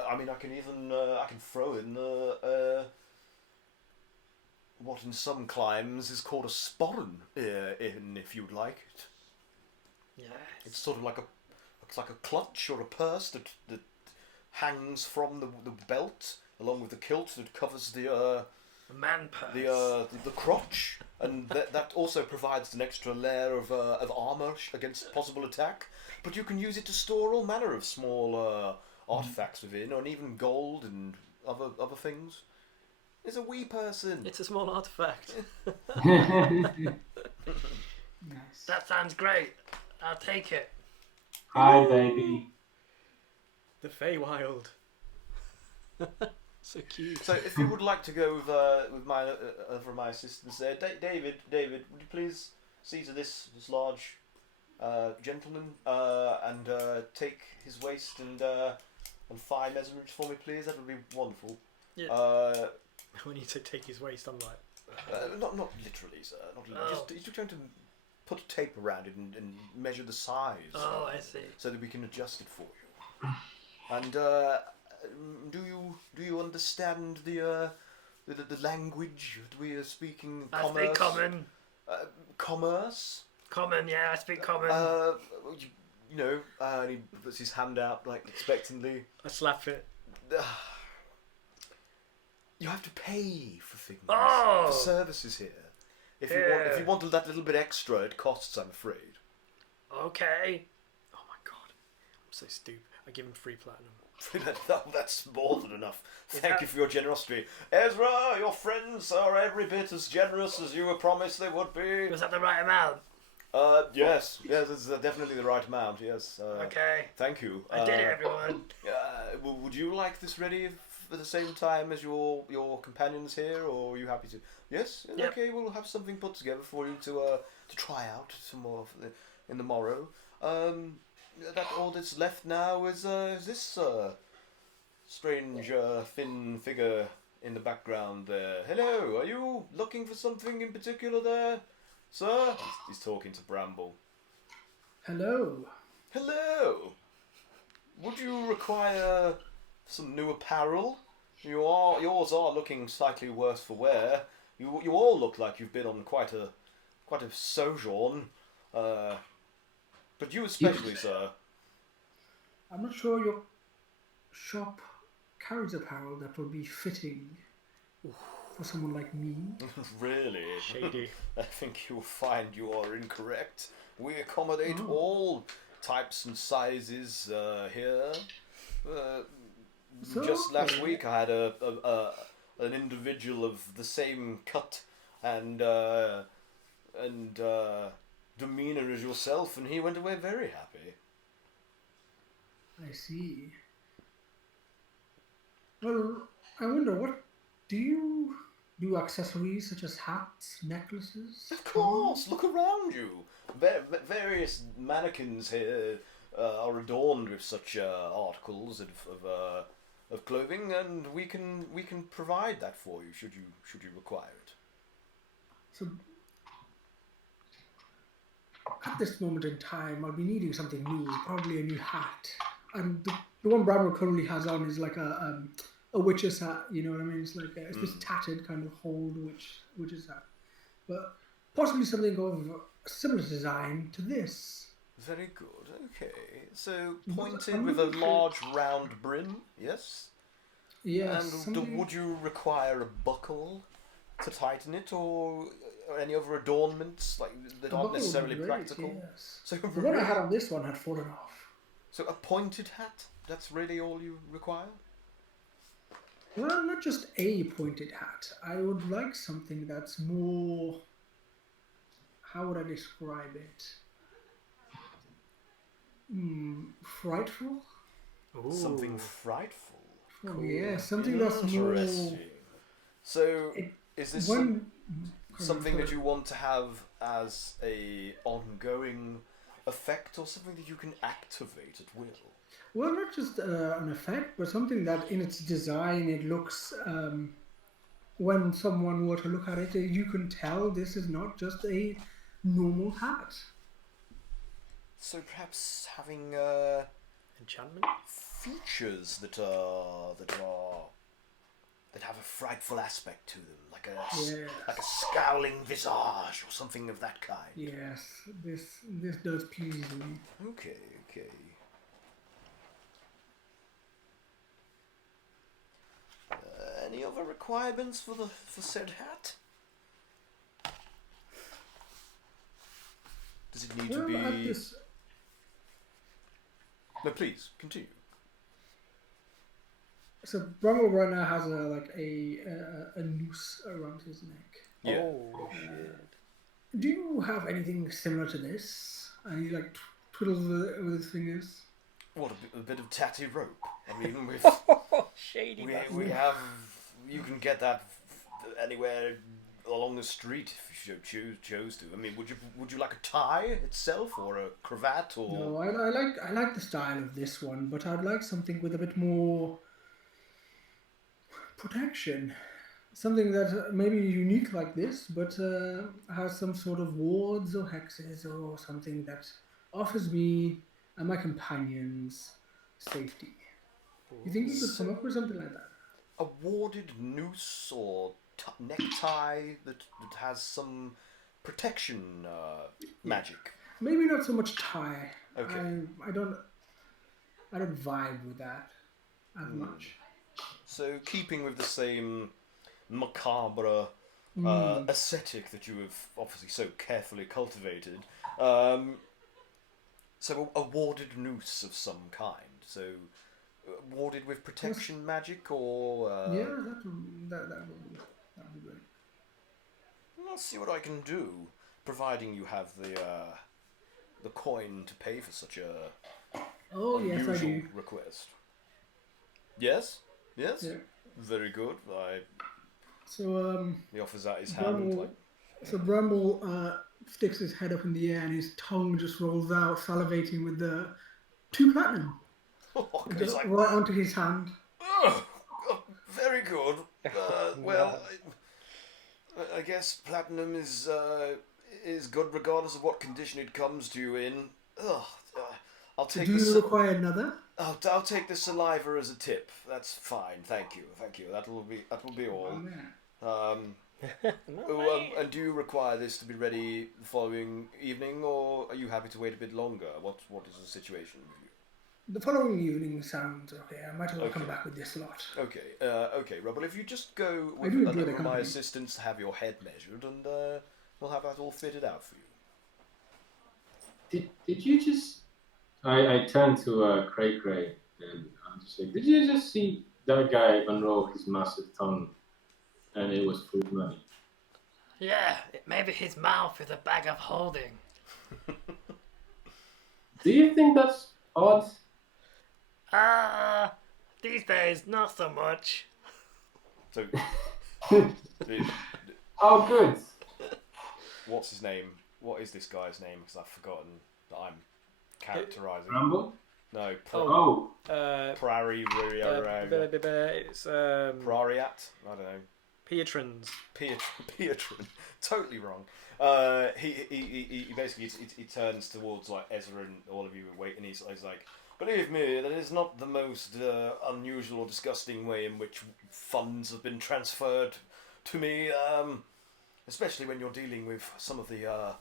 I mean, I can even I can throw in what in some climes is called a sporran in, if you'd like it. Yes. It's sort of like a clutch or a purse that hangs from the belt along with the kilt that covers the man purse. The crotch, and that also provides an extra layer of armor against possible attack. But you can use it to store all manner of small artifacts within, and even gold and other things. It's a wee person. It's a small artifact. Nice. That sounds great. I'll take it. Hi, baby. The Feywild. So cute. So, if you would like to go with my other of my assistants there, David, would you please see to this large gentleman and take his waist and thigh measurements for me, please? That would be wonderful. Yeah. When you take his waist, I'm like... not literally, sir. Not literally. Just trying to put tape around it and measure the size. Oh, I see. So that we can adjust it for you. And do you understand the language that we are speaking? I speak common. Commerce. Common, yeah, I speak common. You know, and he puts his hand out like expectantly. I slap it. You have to pay for things. Oh! For services here. If you want that little bit extra, it costs, I'm afraid. Okay. Oh my god, I'm so stupid. I give him 3 platinum. That's more than enough. Thank you for your generosity. Ezra, your friends are every bit as generous as you were promised they would be. Was that the right amount? Yes, it's definitely the right amount, yes. Okay. Thank you. I did it, everyone. Would you like this ready at the same time as your companions here, or are you happy to? Yes? Yep. Okay, we'll have something put together for you to try out some more in the morrow. That all that's left now is this strange thin figure in the background there. Hello, are you looking for something in particular there, sir? He's talking to Bramble. Hello. Hello. Would you require some new apparel? Yours are looking slightly worse for wear. You all look like you've been on quite a sojourn. But you especially, sir. I'm not sure your shop carries apparel that would be fitting for someone like me? Really? Shady. I think you'll find you are incorrect. We accommodate all types and sizes here. So, Just last okay. week, I had an individual of the same cut and demeanor as yourself, and he went away very happy. I see. Well, I wonder, what do you do? Accessories such as hats, necklaces? Of course, look around you. Various mannequins here are adorned with such articles of clothing, and we can provide that for you should you require it. So, at this moment in time, I'll be needing something new, probably a new hat. And the one Bramwell currently has on is like a witch's hat. You know what I mean? It's like it's this tattered kind of hold witch's hat, but possibly something of a similar design to this. Very good. Okay, so I'm pointed with a looking for- large round brim. Yes. Yes. And something- would you require a buckle to tighten it, or any other adornments like that a aren't buckle would be necessarily great, practical? Yes. So The one I had on this one had fallen off. So a pointed hat? That's really all you require? Well, not just a pointed hat. I would like something that's more. How would I describe it? Frightful? Ooh. Something frightful. Oh, yeah, something that's more. Interesting. So, It- is this When something that you want to have as a ongoing effect, or something that you can activate at will? Well, not just an effect, but something that in its design it looks. When someone were to look at it, you can tell this is not just a normal hat. So perhaps having Enchantment? features that have a frightful aspect to them, like a scowling visage or something of that kind. Yes, this does please me. Okay. Any other requirements for said hat? Does it need to Well, at be? this, No, please continue. so Bramwell right now has a noose around his neck. Yeah. Oh, shit. Do you have anything similar to this? And he like twiddles with his fingers. What a bit of tatty rope. I mean, with Shady. we have. You can get that anywhere along the street if you chose to. I mean, would you like a tie itself or a cravat or? No, I like the style of this one, but I'd like something with a bit more protection. Something that may be unique like this, but has some sort of wards or hexes or something that offers me and my companions safety. You think you could come up with something like that? A warded noose or necktie that has some protection magic. Maybe not so much tie. Okay. I don't vibe with that as much. So keeping with the same macabre aesthetic that you have obviously so carefully cultivated, so a warded noose of some kind. So warded with protection magic or Yeah, that would be great. I'll see what I can do, providing you have the coin to pay for such a Oh yes, I unusual do. request. Yes. Yeah. Very good. So He offers out his hand. Bramble sticks his head up in the air and his tongue just rolls out, salivating with the 2 platinum. He's Just like, right onto his hand. "Oh, very good. Well, I guess platinum is good regardless of what condition it comes to you in. I'll take Do you require another? I'll take the saliva as a tip. That's fine. Thank you. That will be all. And do you require this to be ready the following evening, or are you happy to wait a bit longer? What is the situation with you? The following evening sounds okay. I might as well come Okay. back with this lot. Okay, Rob. Well, if you just go I with do enjoy another the of my company. assistants to have your head measured, and we'll have that all fitted out for you. Did you just? I turned to Cray Cray and I'm just like, did you just see that guy unroll his massive tongue, and it was food money? Yeah, maybe his mouth is a bag of holding. Do you think that's odd? These days, not so much. So, Oh, good. what's his name? What is this guy's name? Because I've forgotten that I'm characterising. Rambo? No, Oh, Prairie, It's Prariat? I don't know. Pietrans. Pietron. Totally wrong. He basically he turns towards like Ezra and all of you wait, and he's like, believe me, that is not the most unusual or disgusting way in which funds have been transferred to me. Especially when you're dealing with some of the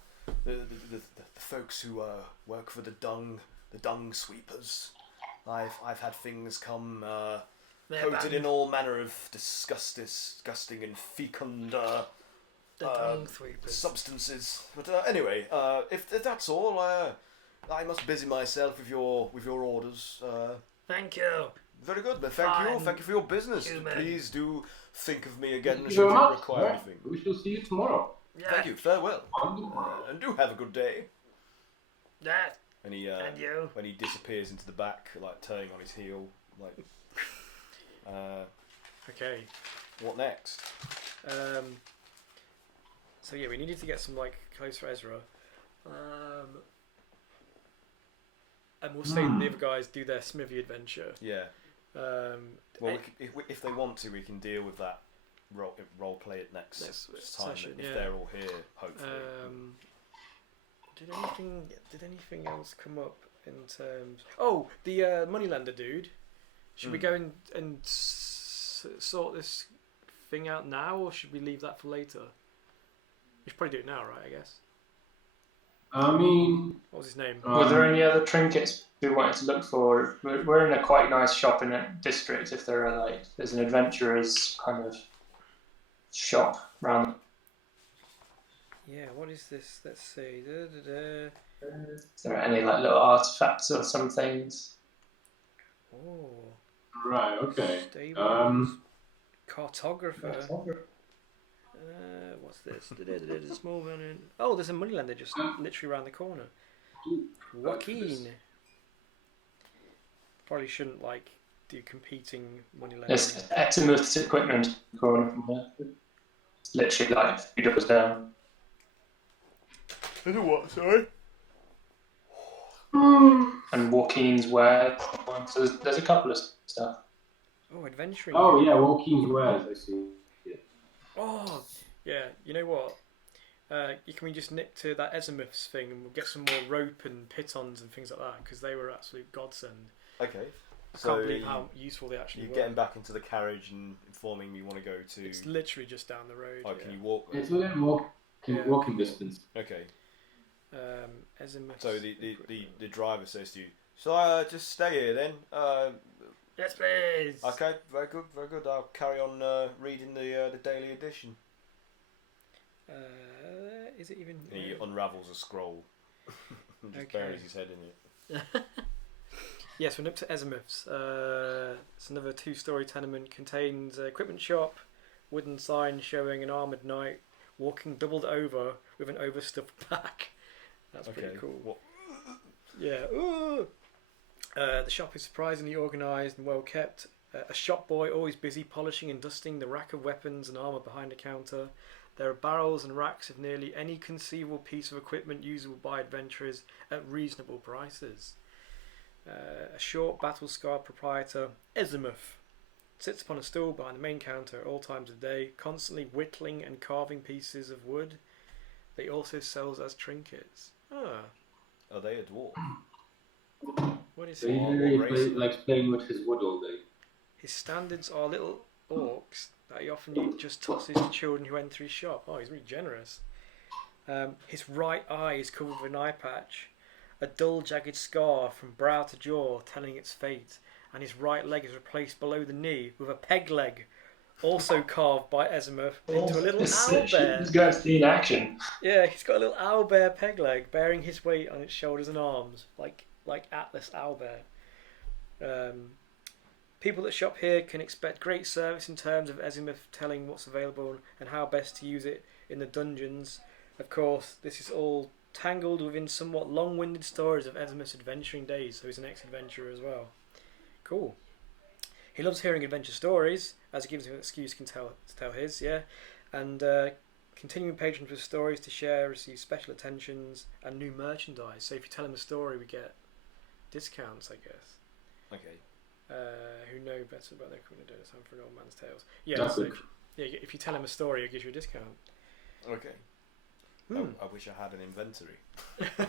folks who work for the dung sweepers. I've had things come coated in all manner of disgusting and fecund dung sweepers. substances. But anyway, if that's all, I must busy myself with your orders. Thank you. Very good. Then thank you for your business. Human. Please do think of me again thank you should very you much. require Yeah, anything. we shall see you tomorrow. Yeah. Thank you. Farewell. Tomorrow. And do have a good day. Yeah. And he And you. when he disappears into the back, like turning on his heel, like. Okay. What next? So yeah, we needed to get some like clothes for Ezra. And we'll say the other guys do their smithy adventure. Yeah. Well, if they want to, we can deal with that. Role play it next time session, if yeah. they're all here. Hopefully. Did anything else come up in terms? Oh, the moneylender dude. Should we go and sort this thing out now, or should we leave that for later? We should probably do it now, right? I guess. I mean, What was his name? Were there any other trinkets we wanted to look for? We're in a quite nice shopping district. If there are there's an adventurer's kind of shop around. Yeah, what is this? Let's see. Is there any little artifacts or some things? Oh, right, okay. stables. Cartographer. What's this? There's a small one in... Oh, there's a moneylender just literally around the corner. Joaquin. Probably shouldn't do competing moneylenders. There's Exmouth's equipment corner from here. It's literally a few doors down. There's a what? Sorry. And Joaquin's wares. So there's a couple of stuff. Oh, adventuring. Oh yeah, Walking's wares. I see. Yeah. Oh, yeah. You know what? Can we just nip to that Ezimouth's thing and we'll get some more rope and pitons and things like that because they were absolute godsend. Okay. I can't believe how useful they actually you're were. getting back into the carriage and informing me you want to go to. It's literally just down the road. Oh, can you walk? It's within walking distance. Okay. Ezimouth's So the driver says to you, "Shall I just stay here then?" Yes, please. Okay, very good, very good. I'll carry on reading the daily edition. Is it even? He unravels a scroll and just buries his head in it. Yes, we're up to Ezimouth's. It's another two-story tenement. Contains equipment shop, wooden sign showing an armoured knight walking doubled over with an overstuffed back. That's pretty cool. What? Yeah. Ooh. The shop is surprisingly organised and well kept. A shop boy always busy polishing and dusting the rack of weapons and armour behind the counter. There are barrels and racks of nearly any conceivable piece of equipment usable by adventurers at reasonable prices. A short, battle-scarred proprietor, Ezimouth, sits upon a stool behind the main counter at all times of day, constantly whittling and carving pieces of wood that he also sells as trinkets. Are they a dwarf? What is So he? he likes playing with his wood all day. His standards are little orcs that he often just tosses to children who enter his shop. Oh, he's really generous. His right eye is covered with an eye patch, a dull, jagged scar from brow to jaw telling its fate, and his right leg is replaced below the knee with a peg leg, also carved by Azimuth into a little owlbear. This guy's in action. Yeah, he's got a little owlbear peg leg bearing his weight on its shoulders and arms, like Atlas owlbear. People that shop here can expect great service in terms of Azimuth telling what's available and how best to use it in the dungeons. Of course, this is all tangled within somewhat long-winded stories of Azimuth's adventuring days, so he's an ex-adventurer as well. Cool. He loves hearing adventure stories, as it gives him an excuse to tell his, yeah. And continuing patrons with stories to share receive special attentions and new merchandise. So if you tell him a story, we get discounts, I guess. Okay. Who know better about their criminal days? Time for an old man's tales. Yeah, so if you tell him a story, it gives you a discount. Okay. I wish I had an inventory. I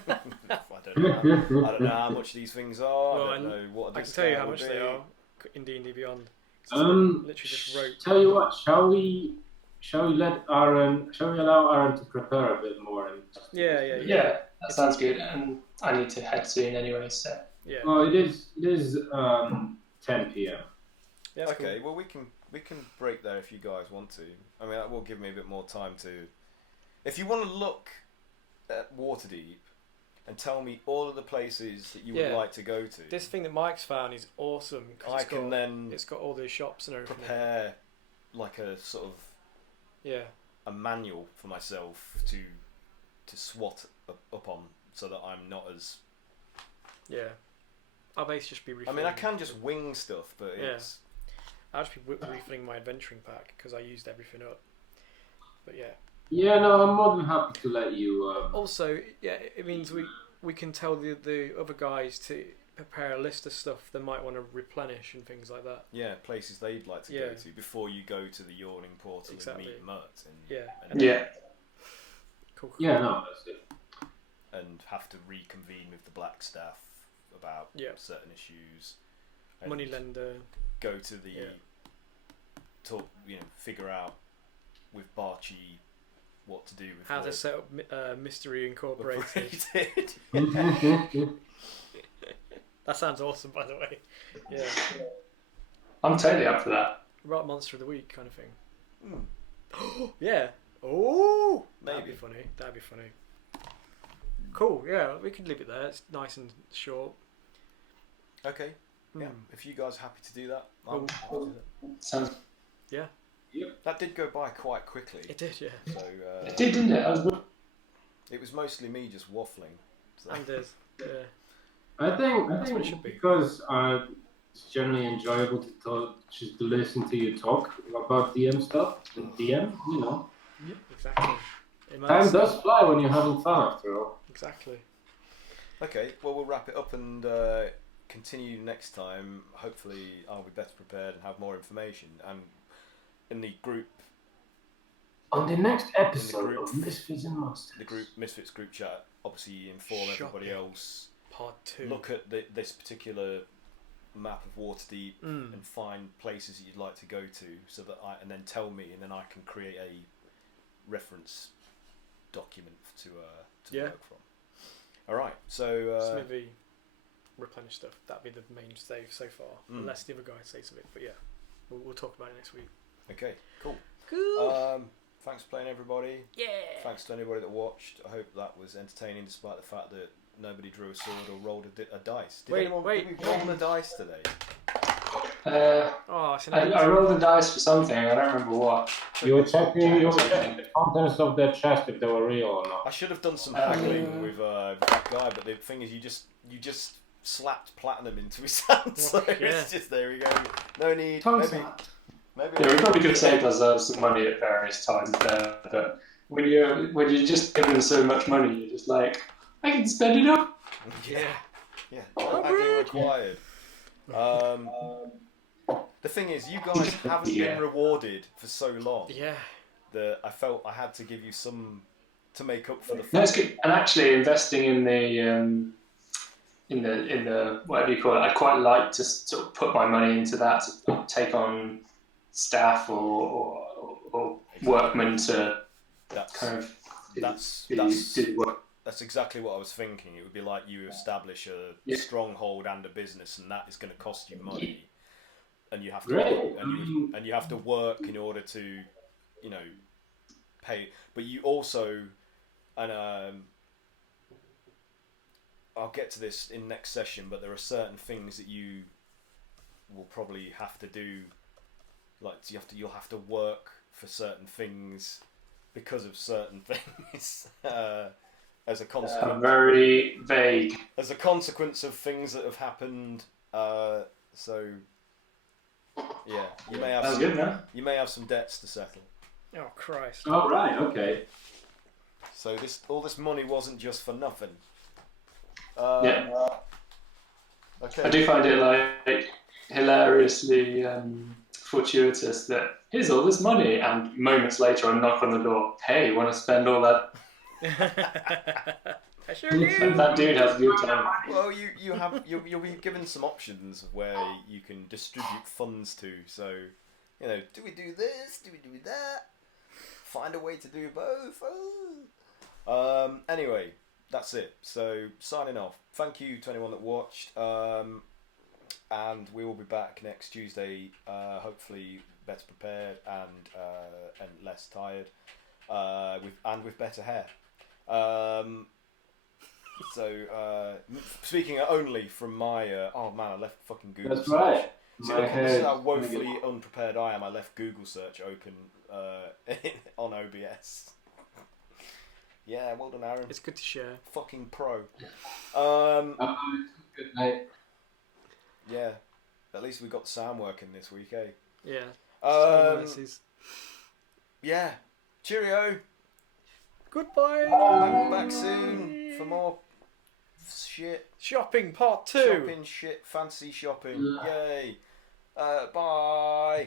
don't know how much these things are. Well, I don't know what a I can tell you how much would they be. are in D&D Beyond. Literally just rope. Tell you what, shall we allow Aaron to prepare a bit more? Yeah, that sounds good. And I need to head soon anyway, so. Yeah. Well, it is 10 p.m. Yeah, Okay, cool. well we can break there if you guys want to. I mean, that will give me a bit more time to. If you want to look at Waterdeep and tell me all of the places that you would like to go to, This thing that Mike's found is awesome. It's got all the shops and everything. prepare like a sort of a manual for myself to swat up on, so that I'm not as. Yeah. I'll basically just be refilling. I mean, I can just wing stuff, but it's. I'll just be refilling my adventuring pack because I used everything up. But yeah. Yeah, no, I'm more than happy to let you. Also, yeah, it means we can tell the other guys to prepare a list of stuff they might want to replenish and things like that. Yeah, places they'd like to go to before you go to the Yawning Portal and meet Mert. Cool. Yeah, no, that's it. And have to reconvene with the Black Staff about certain issues. Moneylender. Go to the talk, figure out with Barchi what to do with how to set up Mystery Incorporated. That sounds awesome, by the way. Yeah. I'm totally up for that. Right, Monster of the Week kind of thing. Yeah. Oh, that'd be funny. Cool. Yeah, we could leave it there. It's nice and short. Okay. Yeah. If you guys are happy to do that, Sounds. Yeah. Yep. That did go by quite quickly. It did, yeah. So It did, didn't it? it was mostly me just waffling. So. And there's I think what it should be. Because it's generally enjoyable to talk, just to listen to you talk about DM stuff. The DM, Yeah, exactly. Time does fly when you're having fun, after all. Exactly. Okay, well we'll wrap it up and continue next time. Hopefully I'll be better prepared and have more information. And in the group... On the next episode of Misfits and Monsters. The group Misfits group chat, obviously inform everybody else. Part 2. Look at this particular map of Waterdeep and find places that you'd like to go to, so that and then tell me, and then I can create a reference document to work from. All right, so maybe replenish stuff. That'd be the main save so far, unless the other guy says something. But yeah, we'll talk about it next week. Okay, cool. Cool. Thanks for playing, everybody. Yeah. Thanks to anybody that watched. I hope that was entertaining, despite the fact that nobody drew a sword or rolled a dice. Did we roll the dice today? I rolled the dice for something. I don't remember what. You were checking the contents of their chest if they were real or not. I should have done some haggling with that guy, but the thing is, you just slapped platinum into his hand, so it's just there we go. No need. Maybe we probably could have saved ourselves some money at various times there, but when you're just given so much money, you're just like, I can spend it up. Yeah. No haggling required. The thing is, you guys haven't been rewarded for so long. Yeah. That I felt I had to give you some to make up for the. No, it's good. And actually, investing in the whatever you call it, I'd quite like to sort of put my money into that to take on staff or workmen to do the work. That's exactly what I was thinking. It would be like you establish a stronghold and a business, and that is going to cost you money, and you have to Great. and you have to work in order to, you know, pay. But you also, and I'll get to this in next session. But there are certain things that you will probably have to do, like you'll have to work for certain things because of certain things. As a consequence, very vague. As a consequence of things that have happened, so yeah, you may have you may have some debts to settle. Oh Christ! Oh right, okay. So all this money wasn't just for nothing. Yeah. Okay. I do find it like hilariously fortuitous that here's all this money, and moments later I knock on the door. Hey, want to spend all that? I sure do. And that dude has a good time. Well, you'll be given some options where you can distribute funds to. So, you know, do we do this? Do we do that? Find a way to do both. Oh. Anyway, that's it. So signing off. Thank you to anyone that watched. And we will be back next Tuesday. Hopefully better prepared and less tired. With better hair. So speaking only from my oh man, I left fucking Google. That's search. right. See, this is how woefully unprepared I am. I left Google search open on OBS. Yeah, well done, Aaron. It's good to share. Fucking pro. Good night. Yeah, at least we got the sound working this week, eh? Yeah. Yeah. Cheerio. Goodbye. I'm back soon for more shit. Shopping part 2. Shopping shit. Fancy shopping. Yay. Bye.